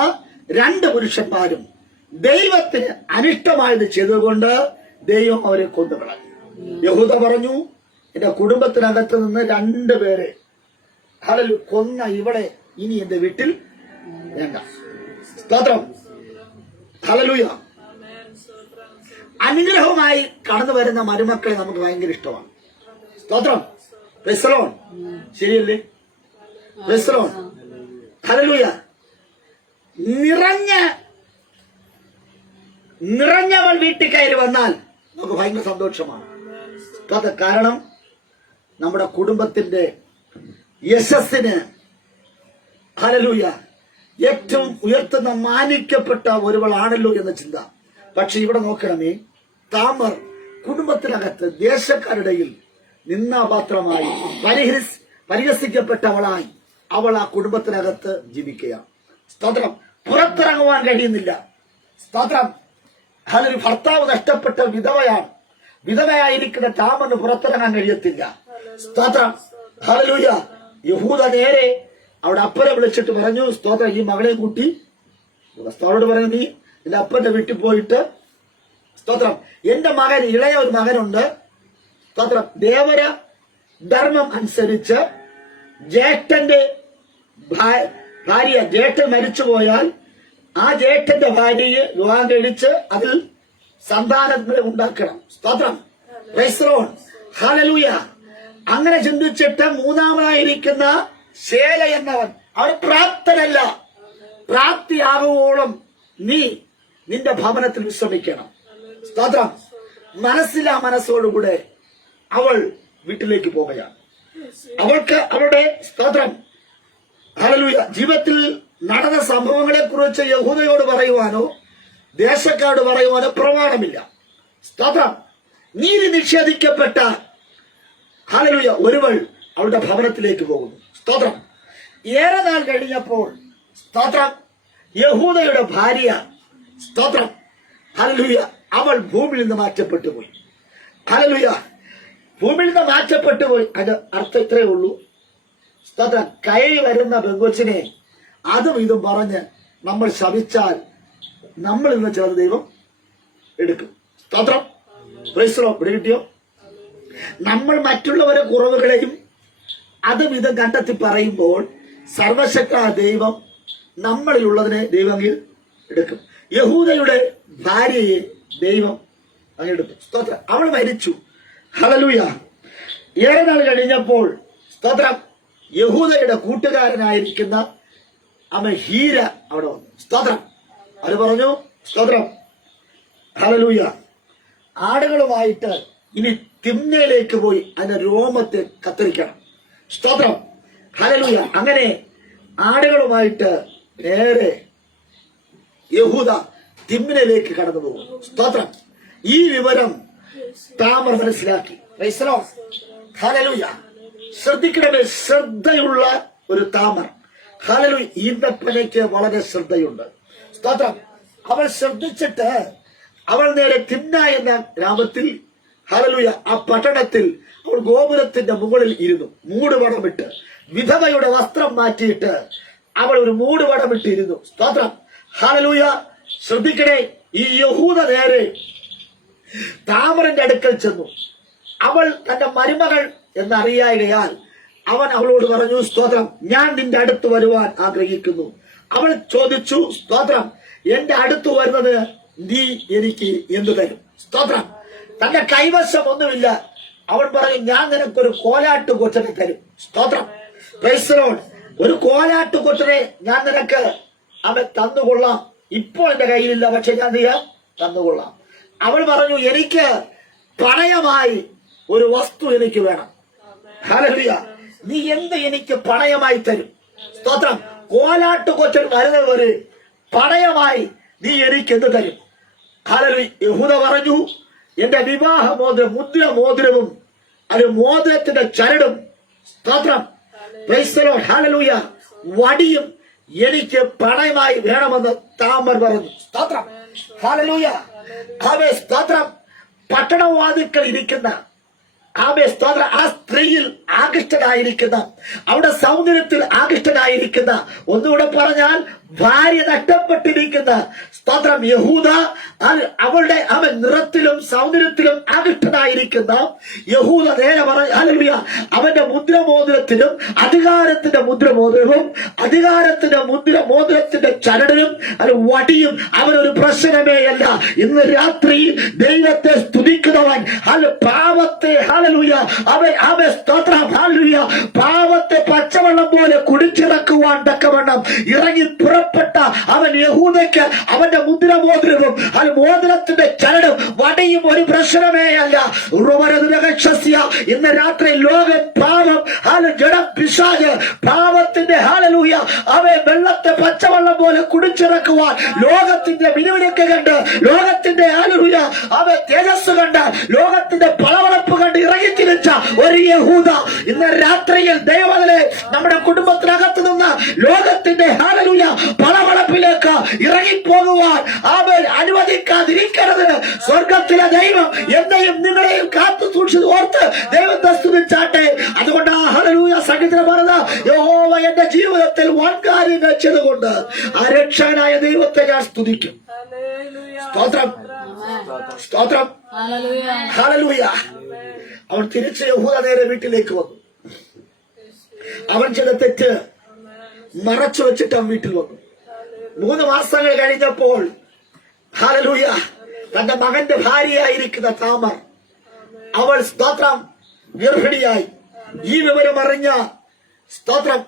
2 പുരുഷന്മാരും ദൈവത്തിന് അനിഷ്ടമായത് ചെയ്തുകൊണ്ട് ദൈവം അവരെ കൊണ്ടുകളഞ്ഞു. യഹൂദ പറഞ്ഞു, എന്റെ കുടുംബത്തിനകത്ത് നിന്ന് 2 പേരെ ഹല്ലേലൂയ കൊന്ന ഇവളെ ഇനി എന്റെ വീട്ടിൽ വേണ്ട. സ്തോത്രം. ഹല്ലേലൂയ. അനുഗ്രഹവുമായി കടന്നു വരുന്ന മരുമക്കളെ നമുക്ക് ഭയങ്കര ഇഷ്ടമാണ്. സ്തോത്രം. പ്രൈസ്. ശരിയല്ലേ? പ്രൈസ്. ഹല്ലേലൂയ. നിറഞ്ഞവൾ വീട്ടിൽ കയറി വന്നാൽ നമുക്ക് ഭയങ്കര സന്തോഷമാണ്. കാരണം നമ്മുടെ കുടുംബത്തിന്റെ യശസ്സിന് ഹല്ലേലൂയ ഏറ്റവും ഉയർത്തുന്ന, മാനിക്കപ്പെട്ട ഒരുവളാണല്ലോ എന്ന ചിന്ത. പക്ഷെ ഇവിടെ നോക്കണമേ, താമർ കുടുംബത്തിനകത്ത് ദേശക്കാരുടെയിൽ നിന്നാപാത്രമായി പരിഹസിക്കപ്പെട്ടവളായി അവൾ ആ കുടുംബത്തിനകത്ത് ജീവിക്കുകയാണ്. സ്തോത്രം. പുറത്തിറങ്ങുവാൻ കഴിയുന്നില്ല. സ്തോത്രം. അതിലൊരു ഭർത്താവ് നഷ്ടപ്പെട്ട വിധവയാണ്. വിധവയായിരിക്കുന്ന താമറിന് പുറത്തിറങ്ങാൻ കഴിയത്തില്ല. സ്തോത്രം. ഹല്ലേലൂയ. യഹൂദ നേരെ അവിടെ അപ്പനെ വിളിച്ചിട്ട് പറഞ്ഞു, സ്തോത്രം, ഈ മകളെ കൂട്ടി അവരോട് പറഞ്ഞു, നീ എന്റെ അപ്പന്റെ വീട്ടിൽ പോയിട്ട്, സ്തോത്രം, എന്റെ മകൻ, ഇളയ ഒരു മകനുണ്ട്, സ്തോത്രം, ദേവര ധർമ്മം അനുസരിച്ച് ജ്യേഷ്ഠന്റെ ഭാര്യ, ജ്യേഷ്ഠൻ മരിച്ചുപോയാൽ ആ ജ്യേഷ്ഠന്റെ ഭാര്യയെ വിവാഹം കഴിച്ച് അതിൽ സന്താനങ്ങളെ ഉണ്ടാക്കണം. സ്തോത്രം. Praise the lord. ഹല്ലേലൂയ. അങ്ങനെ ചിന്തിച്ചിട്ട് മൂന്നാമനായിരിക്കുന്ന ശേല എന്നവൻ, അവൻ പ്രാപ്തനല്ല. പ്രാപ്തിയാകുവോളം നീ നിന്റെ ഭവനത്തിൽ വിശ്രമിക്കണം. സ്തോത്രം. മനസ്സിലാ മനസ്സോടുകൂടെ അവൾ വീട്ടിലേക്ക് പോവുകയാണ്. അവൾക്ക് അവളുടെ സ്തോത്രം ഹല്ലേലൂയ ജീവിതത്തിൽ നടന്ന സംഭവങ്ങളെ കുറിച്ച് യഹൂദയോട് പറയുവാനോ ദേശക്കാരോട് പറയുവാനോ പ്രമാണമില്ല. സ്തോത്രം. നീതി നിഷേധിക്കപ്പെട്ട ഹല്ലേലൂയ ഒരുവൾ അവളുടെ ഭവനത്തിലേക്ക് പോകുന്നു. സ്തോത്രം. ഏറെ നാൾ കഴിഞ്ഞപ്പോൾ സ്തോത്രം യഹൂദയുടെ ഭാര്യ സ്തോത്രം ഹല്ലേലൂയ അവൾ ഭൂമിയിൽ നിന്ന് മാറ്റപ്പെട്ടു പോയി. ഹല്ലേലൂയ ഭൂമിയിൽ നിന്ന് മാറ്റപ്പെട്ടു പോയി. അതിന്റെ അർത്ഥം ഇത്രയേ ഉള്ളൂ. സ്തോത്രം. കയറി വരുന്ന പെങ്കൊച്ചിനെ അതും ഇതും പറഞ്ഞ് നമ്മൾ ശപിച്ചാൽ നമ്മൾ ഇന്ന് ചേർന്ന് ദൈവം എടുക്കും. സ്തോത്രം. Praise the Lord. ഇവിടെ കിട്ടിയോ? നമ്മൾ മറ്റുള്ളവരെ കുറവുകളെയും അതും ഇതും കണ്ടെത്തി പറയുമ്പോൾ സർവശക്തനായ ദൈവം നമ്മളിലുള്ളതിനെ ദൈവം അങ്ങ് എടുക്കും. യഹൂദയുടെ ഭാര്യയെ ദൈവം അങ്ങെടുത്തു. സ്തോത്രം. അവൾ മരിച്ചു. ഹല്ലേലൂയ. ഏറെ നാൾ കഴിഞ്ഞപ്പോൾ സ്തോത്രം യഹൂദയുടെ കൂട്ടുകാരനായിരിക്കുന്ന അവൻ ഹീര അവിടെ വന്നു. സ്തോത്രം. അത് പറഞ്ഞു സ്തോത്രം ഹല്ലേലൂയ ആടുകളുമായിട്ട് ഇനി തിമ്നയിലേക്ക് പോയി അതിന്റെ രോമത്തെ കത്തിരിക്കണം. സ്തോത്രം ഹല്ലേലൂയ. അങ്ങനെ ആടുകളുമായിട്ട് നേരെ യഹൂദ തിമ്നയിലേക്ക് കടന്നു പോകും. സ്തോത്രം. ഈ വിവരം താമർ മനസ്സിലാക്കി. Price the lord. ഹല്ലേലൂയ. ശ്രദ്ധിക്കണമേ, ശ്രദ്ധയുള്ള ഒരു താമർ. ഹല്ലേലൂയ. ഈന്തപ്പനയ്ക്ക് വളരെ ശ്രദ്ധയുണ്ട്. സ്തോത്രം. അവൾ ശ്രദ്ധിച്ചിട്ട് അവൾ നേരെ തിമ്ന എന്ന ഗ്രാമത്തിൽ ഹല്ലേലൂയ ആ പട്ടണത്തിൽ അവൾ ഗോപുരത്തിന്റെ മുകളിൽ ഇരുന്നു. മൂടുപടമിട്ട് വിധവയുടെ വസ്ത്രം മാറ്റിയിട്ട് അവൾ ഒരു മൂടുപടമിട്ട് ഇരുന്നു. സ്തോത്രം ഹല്ലേലൂയ. ശ്രദ്ധിക്കണേ, ഈ യഹൂദ നേരെ താമറിന്റെ അടുക്കൽ ചെന്നു. അവൾ തന്റെ മരുമകൾ എന്നറിയായകയാൽ അവൻ അവളോട് പറഞ്ഞു സ്തോത്രം ഞാൻ നിന്റെ അടുത്ത് വരുവാൻ ആഗ്രഹിക്കുന്നു. അവൾ ചോദിച്ചു സ്തോത്രം എന്റെ അടുത്ത് വരുന്നത് നീ എനിക്ക് എന്തു തരും? സ്തോത്രം. തന്റെ കൈവശം ഒന്നുമില്ല. അവൻ പറഞ്ഞു ഞാൻ നിനക്കൊരു കോലാട്ടു കൊച്ചനെ തരും. സ്തോത്രം. Praise the Lord. ഒരു കോലാട്ടു കൊച്ചനെ ഞാൻ നിനക്ക് അവൻ തന്നുകൊള്ളാം. ഇപ്പോൾ എന്റെ കയ്യിലില്ല, പക്ഷെ ഞാൻ തന്നുകൊള്ളാം. അവൾ പറഞ്ഞു എനിക്ക് പണയമായി ഒരു വസ്തു എനിക്ക് വേണം. ഹല്ലേലൂയ. നീ എന്ത് എനിക്ക് പണയമായി തരും? സ്തോത്രം. കോലാട്ടു കൊച്ചൻ വരുന്നത് വരെ പണയമായി നീ എനിക്ക് എന്ത് തരും? ഹല്ലേലൂയ. യഹൂദ പറഞ്ഞു എന്റെ വിവാഹ മോതിരം മുദ്ര മോതിരവും അത് മോതിരത്തിന്റെ ചരടും സ്തോത്രം പ്രൈസ് ദി ലോർഡ് ഹല്ലേലൂയ വടിയും എനിക്ക് പണയമായി വേണമെന്ന് താമർ പറഞ്ഞു. സ്തോത്രം ഹല്ലേലൂയ. ആമേൻ. സ്തോത്രം. പട്ടണവാതിക്കൽ ഇരിക്കുന്ന ആമേൻ സ്തോത്രം ആ സ്ത്രീയിൽ ആകൃഷ്ടനായിരിക്കുന്ന അവളുടെ സൗന്ദര്യത്തിൽ ആകൃഷ്ടനായിരിക്കുന്ന ഒന്നുകൂടെ പറഞ്ഞാൽ ഭാര്യ നഷ്ടപ്പെട്ടിരിക്കുന്ന സ്തോത്രം യഹൂദ അവളുടെ അവൻ നിറത്തിലും സൗന്ദര്യത്തിലും ആകൃഷ്ടനായിരിക്കുന്ന യഹൂദ നേരെ ഹല്ലേലൂയ അവന്റെ മുദ്രമോതിരത്തിലും അധികാരത്തിന്റെ മുദ്രമോതിരവും അധികാരത്തിന്റെ മുദ്രമോതിരത്തിന്റെ ചരടിലും അത് വടിയും അവനൊരു പ്രശ്നമേയല്ല. ഇന്ന് രാത്രി ദൈവത്തെ സ്തുതിക്കുന്നവൻ പാവത്തെ ഹല്ലേലൂയ അവൻ സ്തോത്രം ഹല്ലേലൂയ പാവത്തെ പച്ചവെള്ളം പോലെ കുടിച്ചിറക്കുവാൻ തക്കവണ്ണം ഇറങ്ങി പുറപ്പെട്ട അവൻ യഹൂദയ്ക്ക് അവന്റെ മുദ്രമോതിരവും അത് മോതിരത്തിന്റെ ചരടും വടിയും ഒരു പ്രശ്നമേയല്ല. ഇന്ന് രാത്രി ലോകം പാവം ജഡം പിശാച് പാവത്തിന്റെ ഹല്ലേലൂയ അവൻ വെള്ളത്തെ പച്ചവെള്ളം പോലെ കുടിച്ചിറക്കുവാൻ ലോകത്തിന്റെ മിനുവിനൊക്കെ കണ്ട് ലോകത്തിന്റെ ഹല്ലേലൂയ അവൻ തേജസ് കണ്ട് ലോകത്തിന്റെ പളവളപ്പ് കണ്ട് ഇറങ്ങിത്തിരിച്ച ഒരു യഹൂദ ഇന്ന് രാത്രിയിൽ ദൈവമേ നമ്മുടെ കുടുംബത്തിനകത്ത് നിന്ന് ലോകത്തിന്റെ ഹല്ലേലൂയ പളവളപ്പിലേക്ക് ഇറങ്ങിപ്പോകുവാൻ അവൻ അനുവദിക്കാതിരിക്കരുത്. സ്വർഗത്തിലെ ദൈവം എന്നെയും നിങ്ങളെയും കാത്തു സൂക്ഷിച്ച് ഓർത്ത് ദൈവത്തെ സ്തുതിച്ചാട്ടെ. അതുകൊണ്ട് ഹല്ലേലൂയ സംഗീതം പറഞ്ഞ യഹോവ എന്റെ ജീവിതത്തിൽ വൻ കാര്യങ്ങൾ ചെയ്തുകൊണ്ട് ആ രക്ഷകനായ ദൈവത്തെ ഞാൻ സ്തുതിക്കും. സ്തോത്രം സ്തോത്രം ഹല്ലേലൂയ. അവൻ തിരിച്ച് യഹൂദ നേരെ വീട്ടിലേക്ക് വന്നു. അവൻ ചെയ്ത തെറ്റ് മറച്ചു വെച്ചിട്ട് അവൻ വീട്ടിൽ വന്നു. 3 മാസങ്ങൾ കഴിഞ്ഞപ്പോൾ ഹല്ലേലൂയ തന്റെ മകന്റെ ഭാര്യയായിരിക്കുന്ന താമർ അവൾ സ്തോത്രം ഗർഭിണിയായി. ഈ വിവരം അറിഞ്ഞ സ്തോത്രം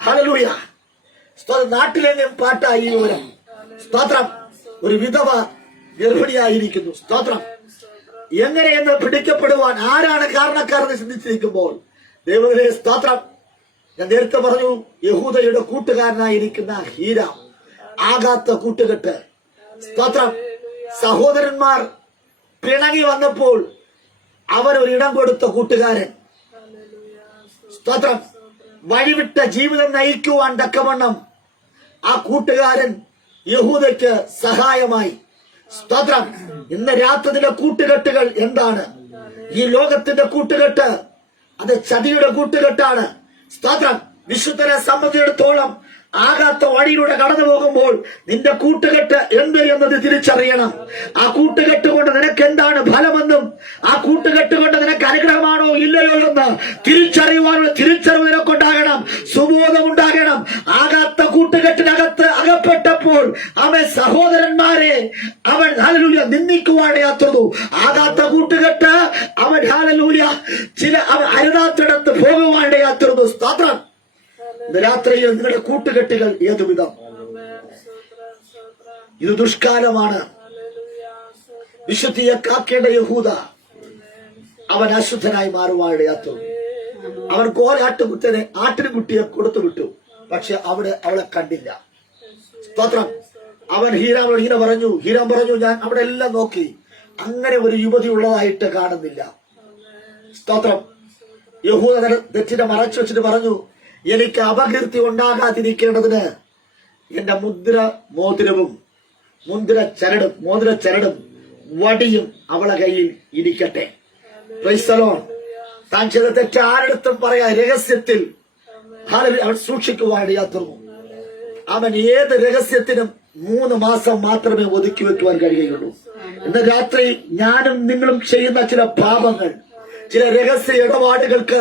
ഹല്ലേലൂയ സ്തോത്രം നാട്ടിലെങ്ങും പാട്ടായി ഈ വിവരം. സ്തോത്രം ഒരു വിധവ ഗർഭിണിയായിരിക്കുന്നു. സ്തോത്രം എങ്ങനെയെന്ന് പിടിക്കപ്പെടുവാൻ ആരാണ് കാരണക്കാരെന്ന് ചിന്തിച്ചിരിക്കുമ്പോൾ ദൈവത്തിലെ സ്തോത്രം ഞാൻ നേരത്തെ പറഞ്ഞു യഹൂദയുടെ കൂട്ടുകാരനായിരിക്കുന്ന ഹീരാം ആകാത്ത കൂട്ടുകെട്ട്. സ്തോത്രം സഹോദരന്മാർ പിണങ്ങി വന്നപ്പോൾ അവരൊരിടം കൊടുത്ത കൂട്ടുകാരൻ. സ്തോത്രം വഴിവിട്ട ജീവിതം നയിക്കുവാൻ തക്കവണ്ണം ആ കൂട്ടുകാരൻ യഹൂദയ്ക്ക് സഹായമായി. സ്തോത്രം ഇന്ന് രാത്രിയിലെ കൂട്ടുകെട്ടുകൾ എന്താണ്? ഈ ലോകത്തിന്റെ കൂട്ടുകെട്ട് അത് ചതിയുടെ കൂട്ടുകെട്ടാണ്. സ്തോത്രം വിശുദ്ധരെ സംബന്ധിച്ചിടത്തോളം ആകാത്ത വഴിയിലൂടെ കടന്നു പോകുമ്പോൾ നിന്റെ കൂട്ടുകെട്ട് എന്ത് എന്നത് തിരിച്ചറിയണം. ആ കൂട്ടുകെട്ട് കൊണ്ട് നിനക്ക് എന്താണ് ഫലമെന്നും ആ കൂട്ടുകെട്ട് കൊണ്ട് നിനക്ക് അനുഗ്രഹമാണോ ഇല്ലയോ എന്ന് തിരിച്ചറിയുവാനുള്ള തിരിച്ചറിവ് നിനക്കുണ്ടാകണം, സുബോധം ഉണ്ടാകണം. ആകാത്ത കൂട്ടുകെട്ടിനകത്ത് അകപ്പെട്ടപ്പോൾ അവൻ സഹോദരന്മാരെ അവൻ ഹല്ലേലൂയ നിന്ദിക്കുവാനിടയാത്തുന്നു. ആകാത്ത കൂട്ടുകെട്ട് അവൻ ഹല്ലേലൂയ ചില അവൻ അരുതാത്തിടത്ത് പോകുവാനിടയാത്തുന്നു. സ്തോത്രം രാത്രിയിൽ നിങ്ങളുടെ കൂട്ടുകെട്ടുകൾ ഏതുവിധം? ഇത് ദുഷ്കാലമാണ്. വിശുദ്ധിയെ കാക്കേണ്ട യഹൂദ അവൻ അശുദ്ധനായി മാറുവാനിടയാത്തു. അവൻ കോലാട്ടുകുത്തനെ ആട്ടിൻകുട്ടിയെ കൊടുത്തു വിട്ടു, പക്ഷെ അവളെ കണ്ടില്ല. സ്തോത്രം അവൻ ഹീരാമോട് ഹീര പറഞ്ഞു ഞാൻ അവിടെ എല്ലാം നോക്കി, അങ്ങനെ ഒരു യുവതി ഉള്ളതായിട്ട് കാണുന്നില്ല. സ്തോത്രം യഹൂദ തെറ്റിനെ മറച്ചു വെച്ചിട്ട് പറഞ്ഞു എനിക്ക് അപകീർത്തി ഉണ്ടാകാതിരിക്കേണ്ടതിന് എന്റെ മോതിരവും മോതിര ചരടും വടിയും അവളെ കയ്യിൽ ഇരിക്കട്ടെ. Price the Lord. താൻ ചെയ്ത തെറ്റ് ആരെടുത്തും പറയാ രഹസ്യത്തിൽ അവൻ സൂക്ഷിക്കുവാനിടയാത്തുന്നു. അവൻ ഏത് രഹസ്യത്തിനും 3 മാസം മാത്രമേ ഒതുക്കി വെക്കുവാൻ കഴിയുകയുള്ളൂ. ഇന്ന് രാത്രി ഞാനും നിങ്ങളും ചെയ്യുന്ന ചില പാപങ്ങൾ, ചില രഹസ്യ ഇടപാടുകൾക്ക്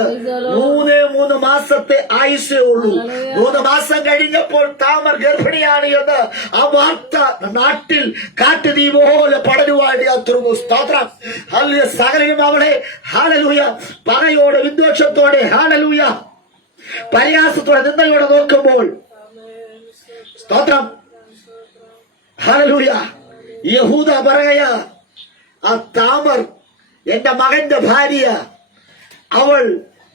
3 മാസത്തെ ആയുസേ ഉള്ളൂ. 3 മാസം കഴിഞ്ഞപ്പോൾ താമർ ഗർഭിണിയാണ് എന്ന് ആ വാർത്ത നാട്ടിൽ കാട്ടുതീ പോലെ പടരുവാനിടയാത്തുന്നു. സ്തോത്രം ഹല്ലേലൂയ. സകലരും അവളെ ഹല്ലേലൂയ പകയോടെ വിദ്വേഷത്തോടെ ഹല്ലേലൂയ പരിഹാസത്തോടെ നിന്ദയോടെ നോക്കുമ്പോൾ സ്തോത്രം ഹല്ലേലൂയ യഹൂദ പറയാ ആ താമർ എന്റെ മകന്റെ ഭാര്യ, അവൾ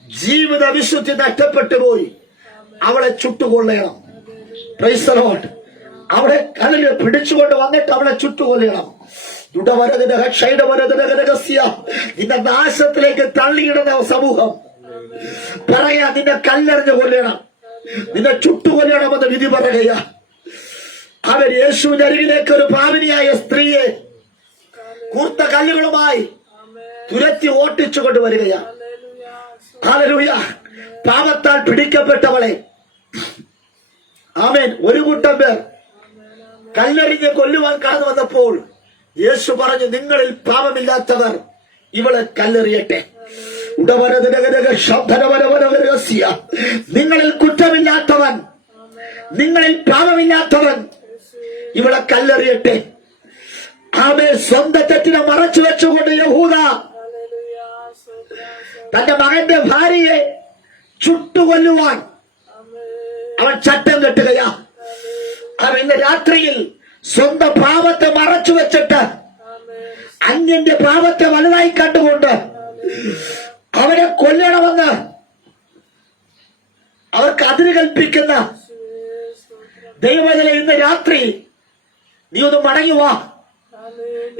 ജീവിത വിശുദ്ധി നഷ്ടപ്പെട്ടു പോയി, അവളെ ചുട്ടുകൊള്ളണം. Price the Lord. അവളെ കല്ലിൽ പിടിച്ചുകൊണ്ട് വന്നിട്ട് അവളെ ചുട്ടുകൊല്ലണം. നിന്റെ നാശത്തിലേക്ക് തള്ളിയിടുന്ന സമൂഹം പറയാ നിന്നെ കല്ലെറിഞ്ഞ് കൊല്ലണം, നിന്നെ ചുട്ടുകൊല്ലണമെന്ന് വിധി പറയുക. അവൻ യേശുവിന്റെ അരികിലേക്ക് ഒരു പാപിനിയായ സ്ത്രീയെ കൂർത്ത കല്ലുകളുമായി തുരത്തി ഓട്ടിച്ചു കൊണ്ടുവരികയാണ്. ഹല്ലേലൂയ. പാപത്താൽ പിടിക്കപ്പെട്ടവളെ ആമേൻ ഒരു കൂട്ടം പേർ കല്ലെറിഞ്ഞ് കൊല്ലുവാൻ കടന്നു വന്നപ്പോൾ യേശു പറഞ്ഞു നിങ്ങളിൽ പാപമില്ലാത്തവർ ഇവളെ കല്ലെറിയട്ടെ. നിങ്ങളിൽ കുറ്റമില്ലാത്തവൻ, നിങ്ങളിൽ പാപമില്ലാത്തവൻ ഇവളെ കല്ലെറിയട്ടെ. ആമേൻ. സ്വന്തം തെറ്റിനെ മറച്ചു വെച്ചുകൊണ്ട് യഹൂദ തന്റെ മകന്റെ ഭാര്യയെ ചുട്ടുകൊല്ലുവാൻ അവൻ ചട്ടം കെട്ടുകയാ. അവൻ ഇന്ന് രാത്രിയിൽ സ്വന്തം പാപത്തെ മറച്ചു വെച്ചിട്ട് അന്യന്റെ പാപത്തെ വലുതായി കണ്ടുകൊണ്ട് അവനെ കൊല്ലണമെന്ന് അവർക്ക് അതിര് കൽപ്പിക്കുന്ന ദൈവത്തിലെ ഇന്ന് രാത്രി നീ ഒന്ന് മടങ്ങുവാ.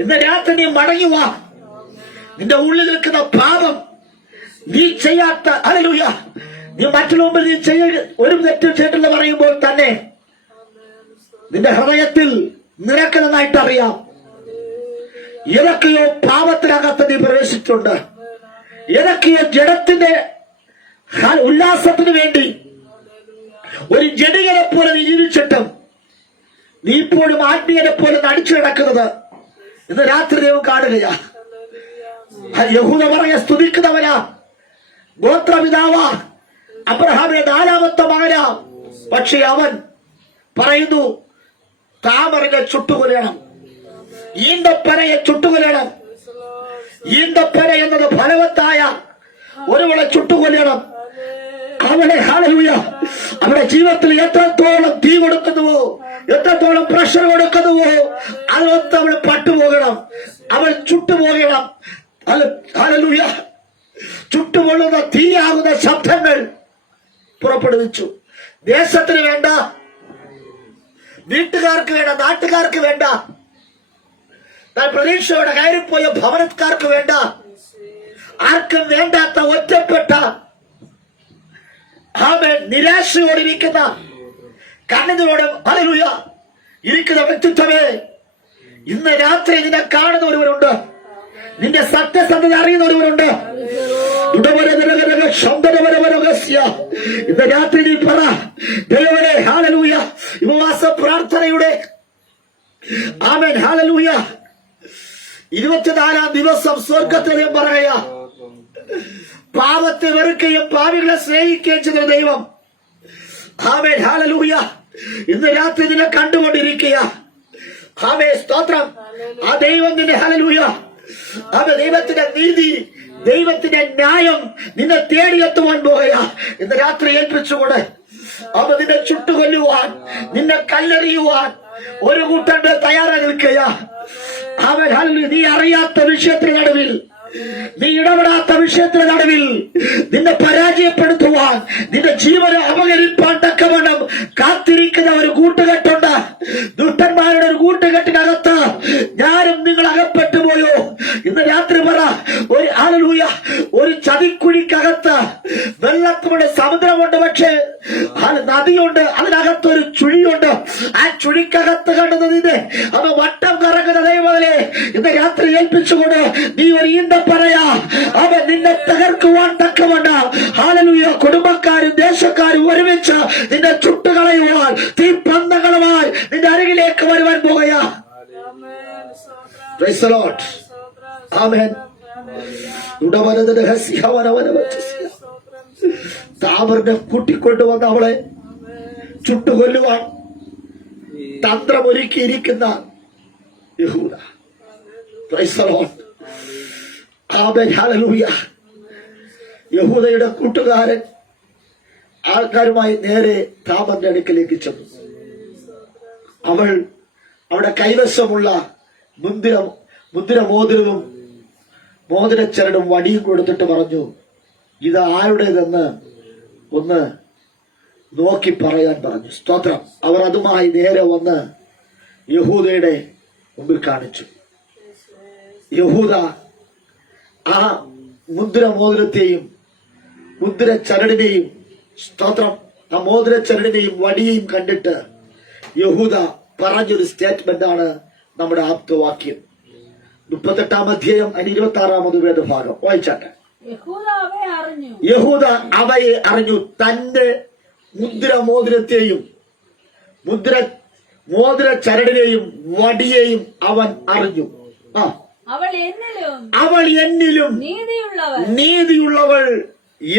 ഇന്ന് രാത്രി നീ മടങ്ങുവാ. നിന്റെ ഉള്ളിൽ നിൽക്കുന്ന പാപം നീ ചെയ്യാത്ത ഹല്ലേലൂയ നീ മറ്റുള്ള മുമ്പിൽ നീ ഒരു തെറ്റ് ചെയ്തിട്ടില്ല പറയുമ്പോൾ തന്നെ നിന്റെ ഹൃദയത്തിൽ നിനക്ക് നന്നായിട്ട് അറിയാം ഏതൊക്കെയോ പാപത്തിനകത്ത് നീ പ്രവേശിച്ചിട്ടുണ്ട്. ഏതൊക്കെയോ ജഡത്തിന്റെ ഉല്ലാസത്തിന് വേണ്ടി ഒരു ജഡികനെ പോലെ നീ ജീവിച്ചിട്ടും നീ ഇപ്പോഴും ആത്മീയനെ പോലെ നടിച്ചു കിടക്കുന്നത് ഇന്ന് രാത്രി ദൈവം കാണുകയാ. യഹൂദ പറയാ സ്തുതിക്കുന്നവനാ, ഗോത്രപിതാവാ, അബ്രഹാമിന്റെ 4ാമത്തെ മകനാ. പക്ഷെ അവൻ പറയുന്നു താമരനെ ചുട്ടുകൊല്ലണം, ഈന്തപ്പനയെ ചുട്ടുകൊല്ലണം. ഈന്തപ്പന എന്നത് ഫലവത്തായ ഒരുവളെ ചുട്ടുകൊല്ലണം. അവളെ ഹല്ലേലൂയ അവളുടെ ജീവിതത്തിൽ എത്രത്തോളം തീ കൊടുക്കുന്നുവോ, എത്രത്തോളം പ്രഷർ കൊടുക്കുന്നുവോ, അതൊത്ത് അവൾ പട്ടുപോകണം, അവൾ ചുട്ടുപോകണം. ഹല്ലേലൂയ ചുട്ടുകൊള്ളുന്ന തീയാകുന്ന ശബ്ദങ്ങൾ പുറപ്പെടുവിച്ചു. ദേശത്തിന് വേണ്ട, വീട്ടുകാർക്ക് വേണ്ട, നാട്ടുകാർക്ക് വേണ്ട, താൻ പ്രതീക്ഷയോടെ കയറിപ്പോയ ഭവനക്കാർക്ക് വേണ്ട, ആർക്കും വേണ്ടാത്ത ഒറ്റപ്പെട്ട നിരാശയോടിരിക്കുന്ന കണ്ണുകളോട് ഹല്ലേലൂയ ഇരിക്കുന്ന വ്യക്തിത്വമേ, ഇന്ന് രാത്രി നിന്നെ കാണുന്ന ഒരുവരുണ്ട്, നിന്റെ സത്യസന്ധത അറിയുന്ന ഒരുവരുണ്ട്. ഇന്ന് രാത്രി നീ പറ, ദൈവമേ ഹല്ലേലൂയ ഉപവാസ പ്രാർത്ഥനയുടെ ആമേൻ ഹല്ലേലൂയ 24-ാം ദിവസം സ്വർഗത്തിൽ പറയുക, പാപത്തെ വെറുക്കുകയും പാപികളെ സ്നേഹിക്കുകയും ചെയ്ത ദൈവം ആമേൻ ഹല്ലേലൂയ ഇന്ന് രാത്രി നിന്നെ കണ്ടുകൊണ്ടിരിക്കുക. ആമേൻ സ്തോത്രം. ആ ദൈവം നിന്നെ ഹല്ലേലൂയ ദൈവത്തിന്റെ നീതി, ദൈവത്തിന്റെ ന്യായം നിന്നെ തേടിയെത്തുവാൻ പോകുക. ഇന്ന് രാത്രി ഏൽപ്പിച്ചുകൊണ്ട് നിന്നെ ചുട്ടുകൊല്ലുവാൻ, നിന്നെ കല്ലെറിയുവാൻ ഒരു കൂട്ടം പേർ തയ്യാറായി നിൽക്കുക. അവൻ ഹല്ലേലൂയ നീ അറിയാത്ത വിഷയത്തിന് നടുവിൽ, നീ ഇടപെടാത്ത വിഷയത്തിന് നടുവിൽ നിന്നെ പരാജയപ്പെടുത്തുവാൻ, നിന്റെ ജീവനെ അപകരിപ്പാൻ തക്കവണ്ണം കാത്തിരിക്കുന്ന ഒരു കൂട്ടുകെട്ടുണ്ട്. ദുഷ്ടന്മാരുടെ ഒരു കൂട്ടുകെട്ടിനകത്ത് ഞാനും നിങ്ങൾ അകപ്പെട്ടു പോയോ? ഇന്ന് രാത്രി പറ, ഒരു ഹല്ലേലൂയ ഒരു ചതിക്കുഴിക്കകത്ത് വെള്ളത്തിലുള്ള സമുദ്രമുണ്ട്, പക്ഷേ നദിയുണ്ട്, അതിനകത്തൊരു ചുഴിയുണ്ട്. ആ ചുഴിക്കകത്ത് കണ്ടത് നിന്നെ അവ വട്ടം കറങ്ങുന്ന ദൈവമേ, ഇന്ന് രാത്രി ഏൽപ്പിച്ചുകൊണ്ട് നീ ഒരു ഈന്ത പറയാ, അവൻ നിന്നെ തകർക്കുവാൻ തക്കവണ്ണം ഹല്ലേലൂയ കുടുംബക്കാരും ദേശക്കാരും ഒരുമിച്ച് നിന്നെ ചുട്ടുകളയുവാൻ തീ പന്തങ്ങളുമായി നിന്റെ അരികിലേക്ക് വരുവാൻ പോകുക. Praise the lord. ആമേൻ. താമറിനെ കൂട്ടിക്കൊണ്ടുവന്ന് അവളെ ചുട്ടുകൊല്ലുവാൻ തന്ത്രമൊരുക്കിയിരിക്കുന്ന യഹൂദ. Praise the lord. ആമേൻ ഹല്ലേലൂയ. യഹൂദയുടെ കൂട്ടുകാരൻ ആൾക്കാരുമായി നേരെ താമറിന്റെ അടുക്കലേക്ക് ചെന്നു. അവൾ അവിടെ കൈവശമുള്ള മുദ്ര മോതിരവും മോതിരച്ചരടും വടിയും കൊടുത്തിട്ട് പറഞ്ഞു, ഇത് ആരുടേതെന്ന് ഒന്ന് നോക്കി പറയാൻ പറഞ്ഞു. സ്തോത്രം. അവർ അതുമായി നേരെ വന്ന് യഹൂദയുടെ മുമ്പിൽ കാണിച്ചു. യഹൂദ ആ മോതിരത്തെയും മുദ്രച്ചരടിനെയും, സ്തോത്രം, ആ മോതിരച്ചരടിനെയും വടിയെയും കണ്ടിട്ട് യഹൂദ പറഞ്ഞൊരു സ്റ്റേറ്റ്മെന്റ് ആണ് നമ്മുടെ ആപ്തവാക്യം. 38-ാം അധ്യായം 26-ാമത് വേദഭാഗം വായിച്ചാട്ടെ. യഹൂദ അവയെ അറിഞ്ഞു, തന്റെ മോതിരത്തെയും മോതിരച്ചരടിനെയും വടിയെയും അവൻ അറിഞ്ഞു. അവൾ എന്നിലും നീതിയുള്ളവൾ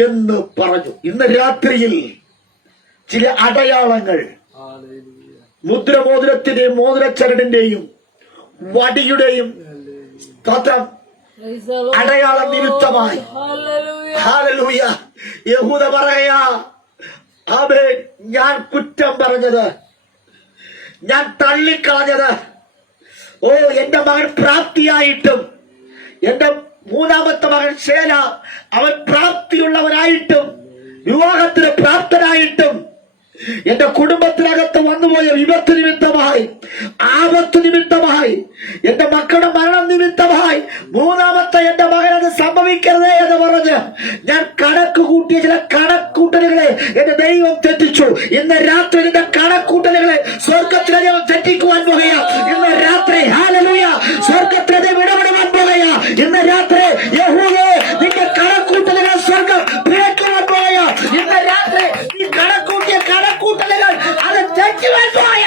എന്ന് പറഞ്ഞു. ഇന്ന് രാത്രിയിൽ ചില അടയാളങ്ങൾ മോതിരത്തിന്റെയും മോതിരച്ചരടിന്റെയും വടിയുടെയും സ്തോത്രം അടയാള നിമിത്തമായി ഹല്ലേലൂയ യഹൂദ പറയാ, ആമേൻ, ഞാൻ കുറ്റം പറഞ്ഞത്, ഞാൻ തള്ളിക്കളഞ്ഞത്, ഓ എന്റെ മകൻ പ്രാപ്തിയായിട്ടും, എന്റെ മൂന്നാമത്തെ മകൻ ശേല അവൻ പ്രാപ്തിയുള്ളവനായിട്ടും വിവാഹത്തിന് പ്രാപ്തനായിട്ടും എന്റെ കുടുംബത്തിനകത്ത് വന്നുപോയ വിപത്ത് നിമിത്തമായി, ആപത്ത് നിമിത്തമായി, എന്റെ മക്കളുടെ മരണം നിമിത്തമായി മൂന്നാമത്തെ എന്റെ മകനത് സംഭവിക്കരുതേ എന്ന് പറഞ്ഞ് ഞാൻ കണക്ക് കൂട്ടിയ ചില കണക്കൂട്ടലുകളെ എന്റെ ദൈവം തെറ്റിച്ചു. ഇന്ന് രാത്രി നിന്റെ കണക്കൂട്ടലുകളെ സ്വർഗത്തിലെ ദൈവം തെറ്റിക്കുവാൻ പോകുക. ഇന്ന് രാത്രി ഹല്ലേലൂയ സ്വർഗത്തിലെ ദൈവം ഇടപെടുവാൻ പോകുക. ഇന്ന് രാത്രി യഹോവേ നിന്റെ കണക്കൂട്ടലുകളെ സ്വർഗം പിഴയ്ക്കുവാൻ പോകുക. ഇന്ന് രാത്രി ഈ കണക്കൂട്ടിയ കണക്കൂട്ടലുകൾ അത് തെറ്റുവാൻ പോകുക.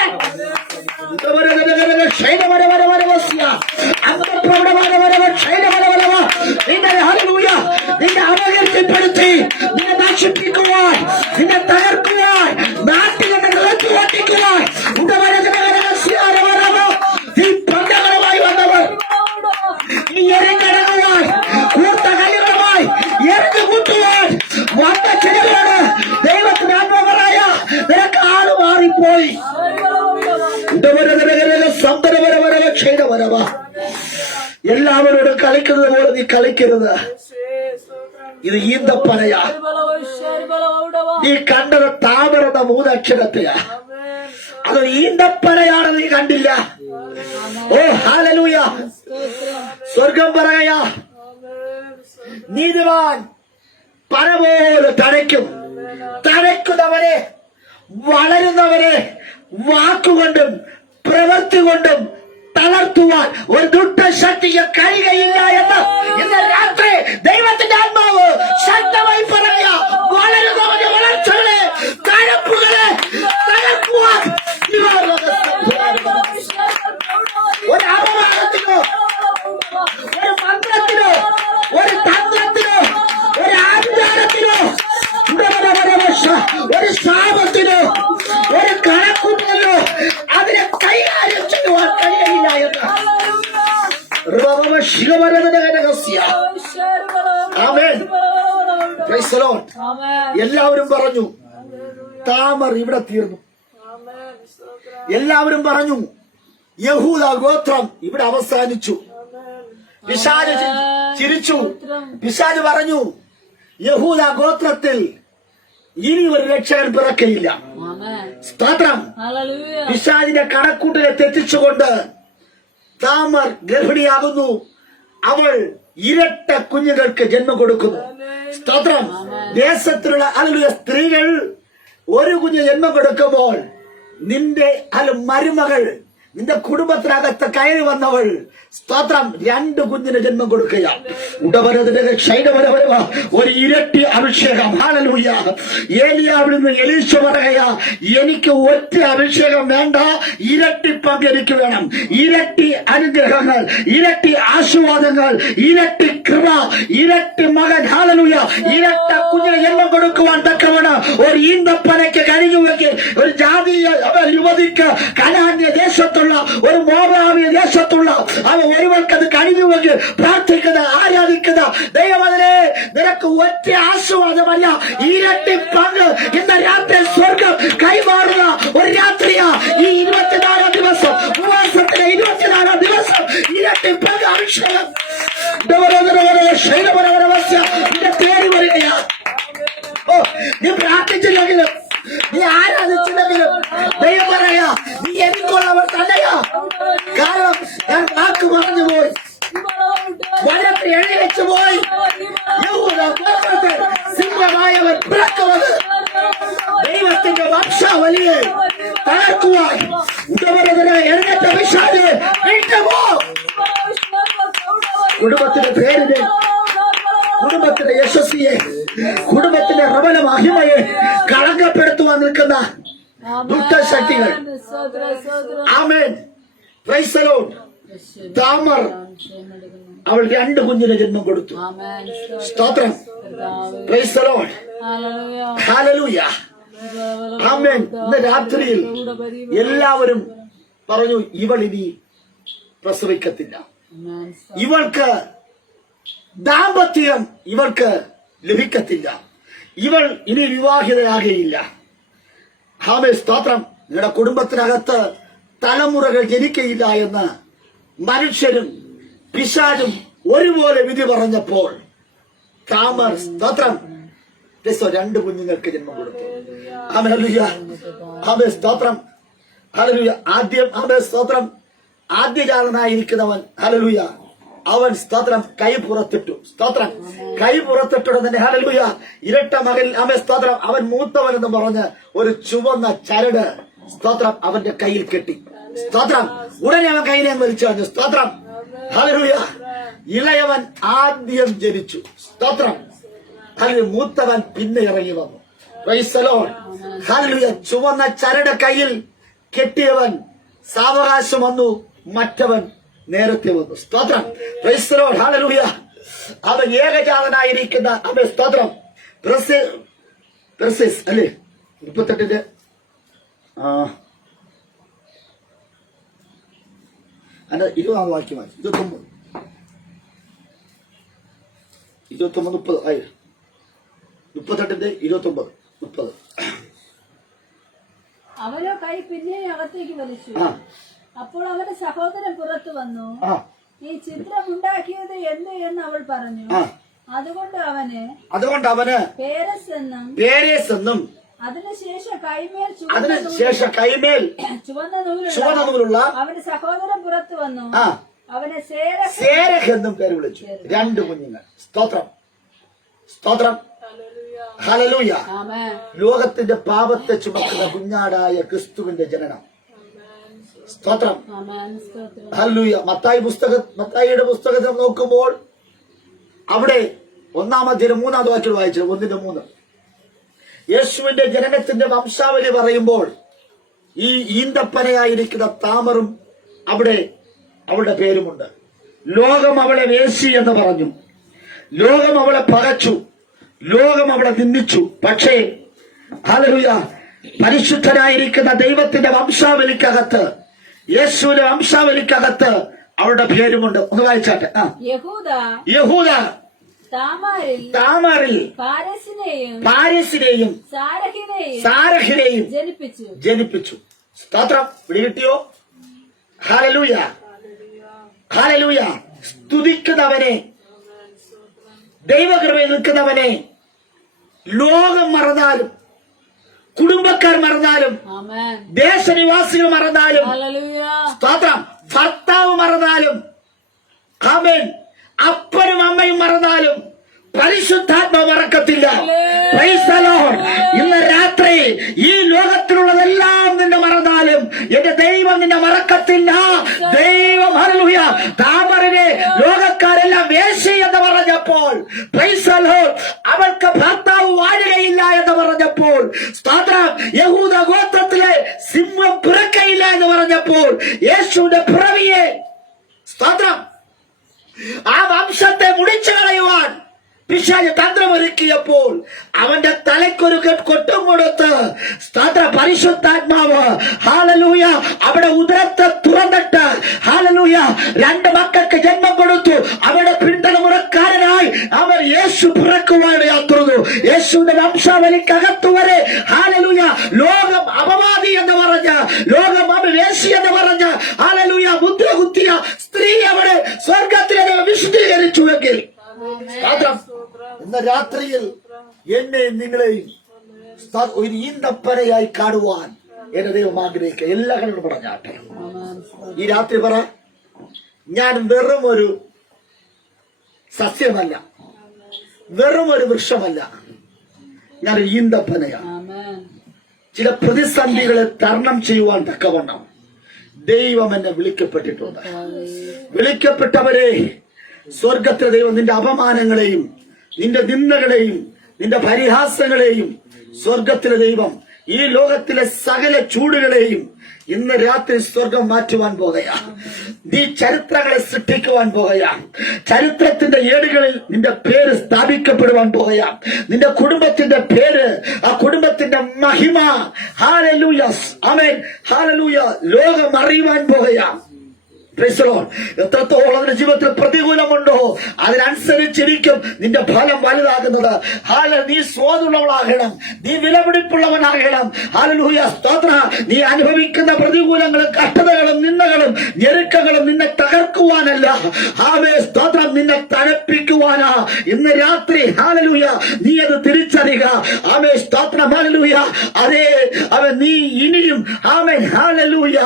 നിന്നെ അപകീർത്തിപ്പെടുത്തി, നിന്നെ നശിപ്പിക്കുവാൻ, നിന്നെ തകർക്കുവാൻ, നാട്ടിൽ നിന്ന് നിലത്ത് ഓട്ടിക്കുവാൻ പന്തകളുമായി വന്നവർ, നീ എറിഞ്ഞിറങ്ങുവാൻ കൂർത്ത കല്ലുകളുമായി എറിഞ്ഞു കൂട്ടുവാൻ കളിക്കുന്നത് പോലെ നീ കളിക്കരുത്. ഇത് ഈന്തപ്പനയാ. നീ കണ്ടത് താമരത 3 അക്ഷരത്തെയാ. അത് ഈന്തപ്പനയാണ്, നീ കണ്ടില്ല. ഓ ഹല്ലേലൂയ. സ്വർഗം പറയാ, നീതിമാൻ പന പോലെ തഴയ്ക്കും. തഴയ്ക്കുന്നവരെ, വളരുന്നവരെ വാക്കുകൊണ്ടും പ്രവൃത്തി കൊണ്ടും തളർത്തുവാൻ ഒരു ദുഷ്ടശക്തിക്ക് കഴിയുകയില്ല എന്ന് ഇന്ന് രാത്രി ദൈവത്തിന്റെ ആത്മാവ് ശക്തമായി പറയാ. വളരുന്നവന്റെ വളർച്ചകളെ, തഴപ്പുകളെ തകർക്കുവാൻ ഒരു അപമാനത്തിനോ, ഒരു മന്ത്രത്തിനോ, ഒരു തന്ത്രത്തിനോ, ഒരു ആചാരത്തിനോ, ഒരു ശാപത്തിനോ, ഒരു കണക്കുണ്ടല്ലോ അതിനെ കൈകാര്യം ചെയ്യുവാൻ കഴിയില്ല എന്ന് എല്ലാവരും പറഞ്ഞു താമർ ഇവിടെ തീർന്നു. എല്ലാവരും പറഞ്ഞു യഹൂദ ഗോത്രം ഇവിടെ അവസാനിച്ചു. പിശാച് ചിരിച്ചു. പിശാച് പറഞ്ഞു യഹൂദ ഗോത്രത്തിൽ ഇനി ഒരു രക്ഷകൻ പിറക്കയില്ല. സ്തോത്രം. പിശാചിന്റെ കണക്കൂട്ടിനെ തെറ്റിച്ചുകൊണ്ട് താമർ ഗർഭിണിയാകുന്നു. അവൾ ഇരട്ട കുഞ്ഞുങ്ങൾക്ക് ജന്മം കൊടുക്കുന്നു. സ്തോത്രം. ദേശത്തിലുള്ള ഹല്ലേലൂയ സ്ത്രീകൾ ഒരു കുഞ്ഞ് ജന്മം കൊടുക്കുമ്പോൾ നിന്റെ മരുമകൾ, നിന്റെ കുടുംബത്തിനകത്ത് കയറി വന്നവൾ സ്തോത്രം 2 കുഞ്ഞിന് ജന്മം കൊടുക്കുകയാണ്. ഒരു ഇരട്ടി അഭിഷേകം. ഹല്ലേലൂയ. ഏലിയാവിൽ നിന്ന് എലീശ പറയുക, എനിക്ക് ഒറ്റ അഭിഷേകം വേണ്ട, ഇരട്ടി പങ്ക് എനിക്ക് വേണം. ഇരട്ടി അനുഗ്രഹങ്ങൾ, ഇരട്ടി ആശീർവാദങ്ങൾ, ഇരട്ടി കൃപ, ഇരട്ടി മകൻ. ഹല്ലേലൂയ. ഇരട്ട കുഞ്ഞിന് ജന്മം കൊടുക്കുവാൻ തക്കവണ്ണം ഒരു ഈന്തപ്പനയ്ക്ക് കഴിഞ്ഞുവെങ്കിൽ ഒരു ജാതീയ യുവതിക്ക് കനാന്യ ദേശത്തുള്ള ഒരു മോവാബിയ ദേശത്തുള്ള ഒരുവർക്കത് കഴിഞ്ഞുവെങ്കിൽ പ്രാർത്ഥിക്കുന്ന ആരാധിക്കുന്ന ദൈവമേ, നിനക്ക് ഒറ്റ ആശീർവാദമല്ല, ഇരട്ടി പങ്ക് ഇന്ന് രാത്രി സ്വർഗം കൈമാറുന്ന ഒരു രാത്രിയാ. ഈ 24 ദിവസം ഉപവാസത്തിലെ 24 ദിവസം ഇരട്ടി പങ്ക് അഭിഷേകം നിന്റെ പേര് വരികയാ. ഓ, നീ പ്രാർത്ഥിച്ചില്ലെങ്കിലും, നീ ആരാധിച്ചില്ലെങ്കിലും ദൈവം പറയാ, നീ എനിക്കുള്ളവർ തന്നെയാ. കാരണം ഞാൻ വാക്ക് പറഞ്ഞു പോയി, വനത്തിൽ എഴുതി വെച്ചു പോയി. സിംഹമായവൻ പിറക്കുന്നത് ദൈവത്തിന്റെ വംശാവലിയെ തകർക്കുവാൻ എഴുന്നേറ്റ പിശാചേ വിട്ടുപോ. കുടുംബത്തിന്റെ പേരിനെ, കുടുംബത്തിന്റെ യശസ്വിയെ, കുടുംബത്തിന്റെ പ്രബല മഹിമയെ കളങ്കപ്പെടുത്തുവാൻ നിൽക്കുന്ന ദുഷ്ടശക്തികൾ. ആമേൻ. Praise the lord. താമർ അവൾ 2 കുഞ്ഞിന് ജന്മം കൊടുത്തു. സ്തോത്രം. Praise the lord. ഹല്ലേലൂയ. ആമേൻ. ഇന്ന് രാത്രിയിൽ എല്ലാവരും പറഞ്ഞു ഇവൾ ഇനി പ്രസവിക്കത്തില്ല, ഇവൾക്ക് ദാമ്പത്യം ഇവൾക്ക് ലഭിക്കത്തില്ല, ഇവൾ ഇനി വിവാഹിതയാകയില്ല. ആമേൻ. സ്തോത്രം. നിങ്ങളുടെ കുടുംബത്തിനകത്ത് തലമുറകൾ ജനിക്കയില്ല എന്ന് മനുഷ്യരും പിശാചും ഒരുപോലെ വിധി പറഞ്ഞപ്പോൾ താമർ സ്തോത്രം 2 കുഞ്ഞുങ്ങൾക്ക് ജന്മം കൊടുത്തു. ആമേൻ. ഹല്ലേലൂയ. ആമേൻ. സ്തോത്രം. ഹല്ലേലൂയ. ആമേൻ. സ്തോത്രം. ആദ്യജാതനായിരിക്കുന്നവൻ ഹല്ലേലൂയ, അവൻ സ്തോത്രം കൈ പുറത്തിട്ടു. സ്തോത്രം. കൈ പുറത്തിട്ടുടനെ ഹല്ലേലൂയ ഇരട്ട മകൻ. ആമേൻ. സ്തോത്രം. അവൻ മൂത്തവൻ എന്ന് പറഞ്ഞ് ഒരു ചുവന്ന ചരട് സ്തോത്രം അവന്റെ കയ്യിൽ കെട്ടി. സ്തോത്രം. ഉടനെ അവൻ കയ്യിനെ വലിച്ചു കളഞ്ഞു. സ്തോത്രം. ഹല്ലേലൂയ. ഇളയവൻ ആദ്യം ജനിച്ചു. സ്തോത്രം. ഹല്ലേലൂയ. മൂത്തവൻ പിന്നെ ഇറങ്ങി വന്നു. Price the lord. ഹല്ലേലൂയ. ചുവന്ന ചരട് കയ്യിൽ കെട്ടിയവൻ സാവകാശം വന്നു, മറ്റവൻ നേരത്തെ വന്നു. സ്തോത്രം. Praise the lord. ഹല്ലേലൂയ. അവൻ ഏകജാതനായിരിക്കുന്ന അവൻ സ്തോത്രം പെർസിസ് അല്ലേ 38 അതിന്റെ 20 വാക്യമായി 29 30 ആയി 38 29 30. അവനോ കൈ പിന്നെയും അകത്തേക്ക് വലിച്ചു. അപ്പോൾ അവന്റെ സഹോദരൻ പുറത്തു വന്നു. ഈ ചിത്രം ഉണ്ടാക്കിയത് എന്ത് എന്ന് അവൾ പറഞ്ഞു. അതുകൊണ്ട് അവന് പേരസ് എന്നും അതിനുശേഷം കൈമേൽ ചുവന്ന നൂലുള്ള അവന്റെ സഹോദരൻ പുറത്തു വന്നു. അവനെ സേരഹ് എന്നും പേര് വിളിച്ചു. 2 കുഞ്ഞുങ്ങൾ. സ്തോത്രം. ഹല്ലേലൂയ. ലോകത്തിന്റെ പാപത്തെ ചുമക്കുന്ന കുഞ്ഞാടായ ക്രിസ്തുവിന്റെ ജനനം. സ്തോത്രം. ഹല്ലേലൂയ. മത്തായിയുടെ പുസ്തകത്തിൽ നോക്കുമ്പോൾ അവിടെ 1-ാം അധ്യായം 3-ാമത്തെ വാക്യം വായിച്ചു. 1:3. യേശുവിന്റെ ജനനത്തിന്റെ വംശാവലി പറയുമ്പോൾ ഈ ഈന്തപ്പനയായിരിക്കുന്ന താമറും അവിടെ അവളുടെ പേരുമുണ്ട്. ലോകം അവളെ വേശി എന്ന് പറഞ്ഞു. ലോകം അവളെ പകച്ചു. ലോകം അവളെ നിന്ദിച്ചു. പക്ഷേ ഹല്ലേലൂയ, പരിശുദ്ധനായിരിക്കുന്ന ദൈവത്തിന്റെ വംശാവലിക്കകത്ത്, യേശുവിന്റെ വംശാവലിക്കകത്ത് അവളുടെ പേരുമുണ്ട്. ഒന്ന് വായിച്ചാട്ടെ. യഹൂദ താമാറിൽ പാരസിനെയും സാരഹിനെയും ജനിപ്പിച്ചു. സ്തോത്രം. പിടികിട്ടിയോ? ഹല്ലേലൂയ. ഹല്ലേലൂയ. സ്തുതിക്കുന്നവനെ, ദൈവകൃപയിൽ നിൽക്കുന്നവനെ ലോകം മറന്നാലും, കുടുംബക്കാർ മറന്നാലും, ദേശനിവാസികൾ മറന്നാലും, സ്തോത്രം, ഭർത്താവ് മറന്നാലും, ആമേൻ, അപ്പനും അമ്മയും മറന്നാലും പരിശുദ്ധാത്മാവ് മറക്കത്തില്ല. Price the Lord. ഇന്ന് രാത്രി ഈ ലോകത്തിലുള്ളതെല്ലാം നിന്നെ മറന്നാലും എന്റെ ദൈവം നിന്നെ മറക്കത്തില്ല. ദൈവം ഹല്ലേലൂയ താമറിനെ ലോകക്കാരെല്ലാം വേശ്യ എന്ന് പറഞ്ഞപ്പോൾ, പ്രൈസ് ദി ലോർഡ്, അവൾക്ക് ഭർത്താവ് വാഴുകയില്ല എന്ന് പറഞ്ഞപ്പോൾ, സ്തോത്രം, യഹൂദ ഗോത്രത്തിലെ സിംഹം പിറക്കയില്ല എന്ന് പറഞ്ഞപ്പോൾ, യേശുവിന്റെ പിറവിയെ, സ്തോത്രം, ആ വംശത്തെ മുടിച്ചു കളയുവാൻ പിശാച് തന്ത്രമൊരുക്കിയപ്പോൾ അവന്റെ തലയ്ക്കൊരു കൊട്ടും കൊടുത്ത്, സ്തോത്ര, പരിശുദ്ധാത്മാവ് ഹല്ലേലൂയ അവിടെ ഉദരത്തെ തുറന്നിട്ട് ഹല്ലേലൂയ 2 മക്കൾക്ക് ജന്മം കൊടുത്തു. അവരുടെ പിന്തലമുറക്കാരനായി അവർ യേശു പിറക്കുവാൻ യാത്രതു. യേശുവിന്റെ വംശാവലിക്കകത്തു വരെ ഹല്ലേലൂയ ലോകം അപവാദി എന്ന് പറഞ്ഞ, ലോകം അപവേശി എന്ന് പറഞ്ഞ ഹല്ലേലൂയ മുദ്ര കുത്തിയ സ്ത്രീ അവിടെ സ്വർഗത്തിലെ വിശുദ്ധീകരിച്ചുവെങ്കിൽ, ഇന്ന് രാത്രിയിൽ എന്നെയും നിങ്ങളെയും ഒരു ഈന്തപ്പനയായി കാണുവാൻ എന്റെ ദൈവം ആഗ്രഹിക്കുക. എല്ലാ കണ്ണും പറഞ്ഞാട്ടെ. ഈ രാത്രി പറ, ഞാൻ വെറും ഒരു സസ്യമല്ല, വെറും ഒരു വൃക്ഷമല്ല, ഞാനൊരു ഈന്തപ്പനയാണ്. ചില പ്രതിസന്ധികളെ തരണം ചെയ്യുവാൻ തക്കവണ്ണം ദൈവം എന്നെ വിളിക്കപ്പെട്ടിട്ടുണ്ട്. വിളിക്കപ്പെട്ടവരെ സ്വർഗത്തിലെ ദൈവം നിന്റെ അപമാനങ്ങളെയും, നിന്റെ നിന്ദകളെയും, നിന്റെ പരിഹാസങ്ങളെയും സ്വർഗത്തിലെ ദൈവം ഈ ലോകത്തിലെ സകല ചൂടുകളെയും ഇന്ന് രാത്രി സ്വർഗം മാറ്റുവാൻ പോകുകയാ. നീ ചരിത്രങ്ങളെ സൃഷ്ടിക്കുവാൻ പോകുകയാ. ചരിത്രത്തിന്റെ ഏടുകളിൽ നിന്റെ പേര് സ്ഥാപിക്കപ്പെടുവാൻ പോകുകയാ. നിന്റെ കുടുംബത്തിന്റെ പേര്, ആ കുടുംബത്തിന്റെ മഹിമ, ഹല്ലേലൂയ, ആമേൻ, ഹല്ലേലൂയ, ലോകം അറിയുവാൻ പോകുകയാ. എത്രത്തോളം അതിന്റെ ജീവിതത്തിൽ പ്രതികൂലമുണ്ടോ അതിനനുസരിച്ചിരിക്കും നിന്റെ ഫലം വലുതാകുന്നത്. നീ സ്വാദുള്ളവളാകണം, നീ വിലപിടിപ്പുള്ളവനാകണം. ഹല്ലേലൂയ, സ്തോത്ര. നീ അനുഭവിക്കുന്ന പ്രതികൂലങ്ങളും കഷ്ടതകളും നിന്ദകളും ഞെരുക്കങ്ങളും നിന്നെ തകർക്കുവാനല്ല, ആമേ, സ്തോത്രം, നിന്നെ തണുപ്പിക്കുവാനാ. ഇന്ന് രാത്രി ഹല്ലേലൂയ നീ അത് തിരിച്ചറിയുക. ആമേ, സ്തോത്രം, ഹല്ലേലൂയ. അതേ അവൻ നീ ഇനിയും, ആമേൻ, ഹല്ലേലൂയ,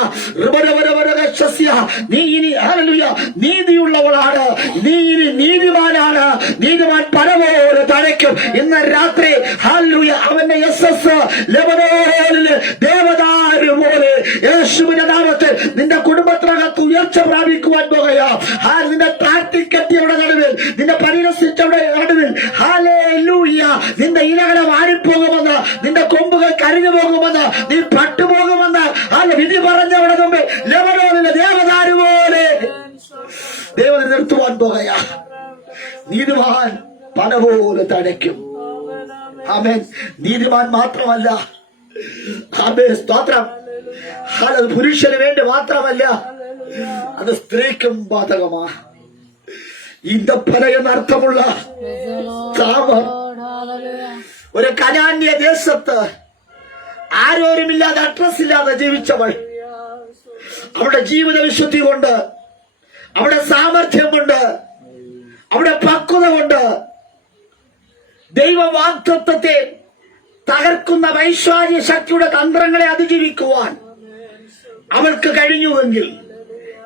നീ ഇനി ഹല്ലേലൂയ നീതിയുള്ളവളാണ്, നീ ഇനി നീതിമാനാണ്. നീതിമാൻ പരപോലെ തഴയ്ക്കും. ഇന്ന് രാത്രി ഹല്ലേലൂയ അവന്റെ യശസ്സ് ലെബനോനിലെ ദേവദാരു പോലെ യേശുവിന്റെ നാമത്തിൽ നിന്റെ കുടുംബത്തിനകത്ത് ഉയർച്ച പ്രാപിക്കുവാൻ പോകുകയാ. നിന്റെ പ്രാർത്ഥിക്കെത്തിയവരുടെ നടുവിൽ, നിന്റെ പരിഹസിച്ചവരുടെ നടുവിൽ ഹല്ലേലൂയ നിന്റെ ഇലകളെ വാടിപ്പോകുമെന്ന്, നിന്റെ കൊമ്പുകൾ കരിഞ്ഞു പോകുമെന്ന്, നീ പട്ടുപോകുമെന്ന് വിധി പറഞ്ഞവരുടെ മുമ്പിൽ ലെബനോനിലെ ദേവദാരു പോലെ ദൈവം നിർത്തുവാൻ പോകുകയാ. നീതിമാൻ പന പോലെ തടയ്ക്കും. ആമേൻ. നീതിമാൻ മാത്രമല്ല, ആമേൻ, സ്തോത്രം, അത് പുരുഷന് വേണ്ടി മാത്രമല്ല, അത് സ്ത്രീക്കും ബാധകമാ. ഈന്തപ്പന എന്നർത്ഥമുള്ള താമർ ഒരു കനാന്യ ദേശത്ത് ആരോരുമില്ലാതെ, അഡ്രസ് ഇല്ലാതെ ജീവിച്ചവൾ അവളുടെ ജീവിത വിശുദ്ധി കൊണ്ട് അവിടെ സാമർഥ്യമുണ്ട്, അവിടെ പക്വതമുണ്ട്. ദൈവവാഗ്ദത്തത്തെ തകർക്കുന്ന വൈശ്വാര്യ ശക്തിയുടെ തന്ത്രങ്ങളെ അതിജീവിക്കുവാൻ അവൾക്ക് കഴിഞ്ഞുവെങ്കിൽ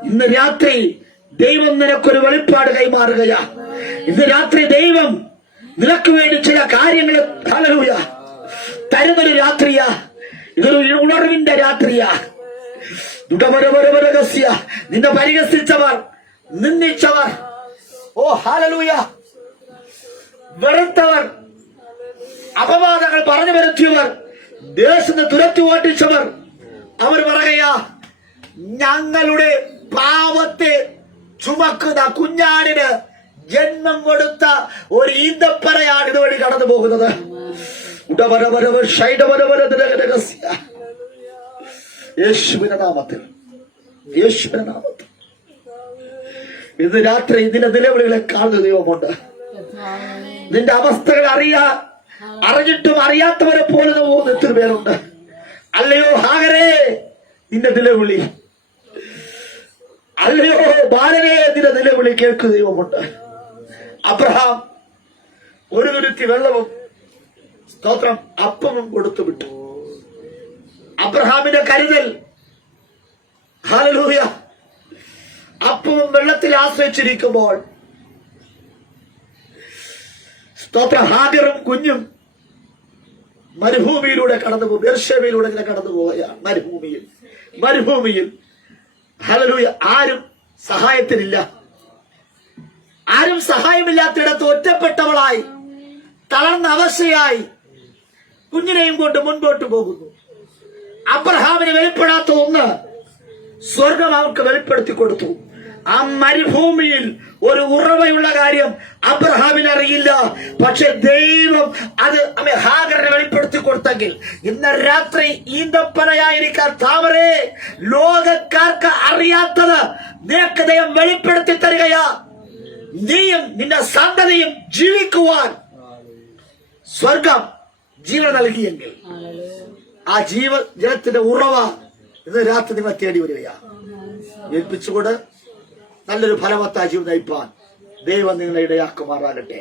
ഇന്ന് രാത്രി ദൈവം നിനക്കൊരു വെളിപ്പാട് കൈമാറുകയാ. ഇന്ന് രാത്രി ദൈവം നിനക്ക് വേണ്ടി ചില കാര്യങ്ങൾ ഹല്ലേലൂയ തരുന്നൊരു രാത്രിയാ. ഇതൊരു ഉണർവിന്റെ രാത്രിയാ. ദുഃഖപരപരപരകസ്യ നിന്നെ പരിഹസിച്ചവർ, നിന്ദിച്ചവർ, ഓ ഹല്ലേലൂയ, വെറുത്തവർ, അപവാദങ്ങൾ പറഞ്ഞു വരുത്തിയവർ, ദേശത്ത് തുരത്തി ഓട്ടിച്ചവർ, അവർ പറയുകയാ, ഞങ്ങളുടെ പാവത്തെ ചുമക്കുന്ന കുഞ്ഞാടിന് ജന്മം കൊടുത്ത ഒരു ഈന്തപ്പനയാണ് ഇതുവഴി കടന്നു പോകുന്നത്. യേശുവിന്റെ നാമത്തിൽ, യേശുവിന്റെ നാമത്തിൽ ഇന്ന് രാത്രി ഇതിന്റെ നിലവിളികളെ കാണുന്ന ദൈവമുണ്ട്. നിന്റെ അവസ്ഥകൾ അറിഞ്ഞിട്ടും അറിയാത്തവരെ പോലെ പോകുന്ന എത്ര പേരുണ്ട്. അല്ലയോ ഹാഗരേ, നിന്റെ നിലവിളി, അല്ലയോ ബാലനെ, നിന്റെ നിലവിളി കേൾക്കുന്ന ദൈവമുണ്ട്. അബ്രഹാം ഒരു തുരുത്തി വെള്ളവും സ്തോത്രം അപ്പവും കൊടുത്തു വിട്ടു. അബ്രഹാമിന്റെ കരുതൽ, ഹല്ലേലൂയ, അപ്പവും വെള്ളത്തിൽ ആശ്രയിച്ചിരിക്കുമ്പോൾ സ്തോത്ര ഹാഗറും കുഞ്ഞും മരുഭൂമിയിലൂടെ കടന്നു പോകും. ബെർശേബയിലൂടെ ഇങ്ങനെ കടന്നു പോവുകയാണ്. മരുഭൂമിയിൽ ഹല്ലേലൂയ, ആരും സഹായത്തിനില്ല. ആരും സഹായമില്ലാത്തിടത്ത് ഒറ്റപ്പെട്ടവളായി, തളർന്ന അവസ്ഥയായി കുഞ്ഞിനെയും കൊണ്ട് മുൻപോട്ട് പോകുന്നു. അബ്രഹാമിന് വെളിപ്പെടാത്ത ഒന്ന് സ്വർഗം അവർക്ക് വെളിപ്പെടുത്തി കൊടുത്തു. ആ മരുഭൂമിയിൽ ഒരു ഉറവയുള്ള കാര്യം അബ്രഹാമിന് അറിയില്ല. പക്ഷെ ദൈവം അത് ഹാഗറിനെ വെളിപ്പെടുത്തി കൊടുത്തെങ്കിൽ ഇന്ന് രാത്രി ഈന്തപ്പനയായിരിക്കാൻ താമരേ, ലോകക്കാർക്ക് അറിയാത്തത് നിനക്ക് ദൈവം വെളിപ്പെടുത്തി തരികയാ. നീയും നിന്റെ സന്തതിയും ജീവിക്കുവാൻ സ്വർഗം ജീവൻ നൽകിയെങ്കിൽ ആ ജലത്തിന്റെ ഉറവ ഇന്ന് രാത്രി നിങ്ങളെ തേടി വരികയാ. ഏൽപ്പിച്ചുകൊണ്ട് നല്ലൊരു ഫലവത്തായ ജീവിതം നയിപ്പാൻ ദൈവം നിങ്ങളെ ഇടയാക്കുമാറാകട്ടെ.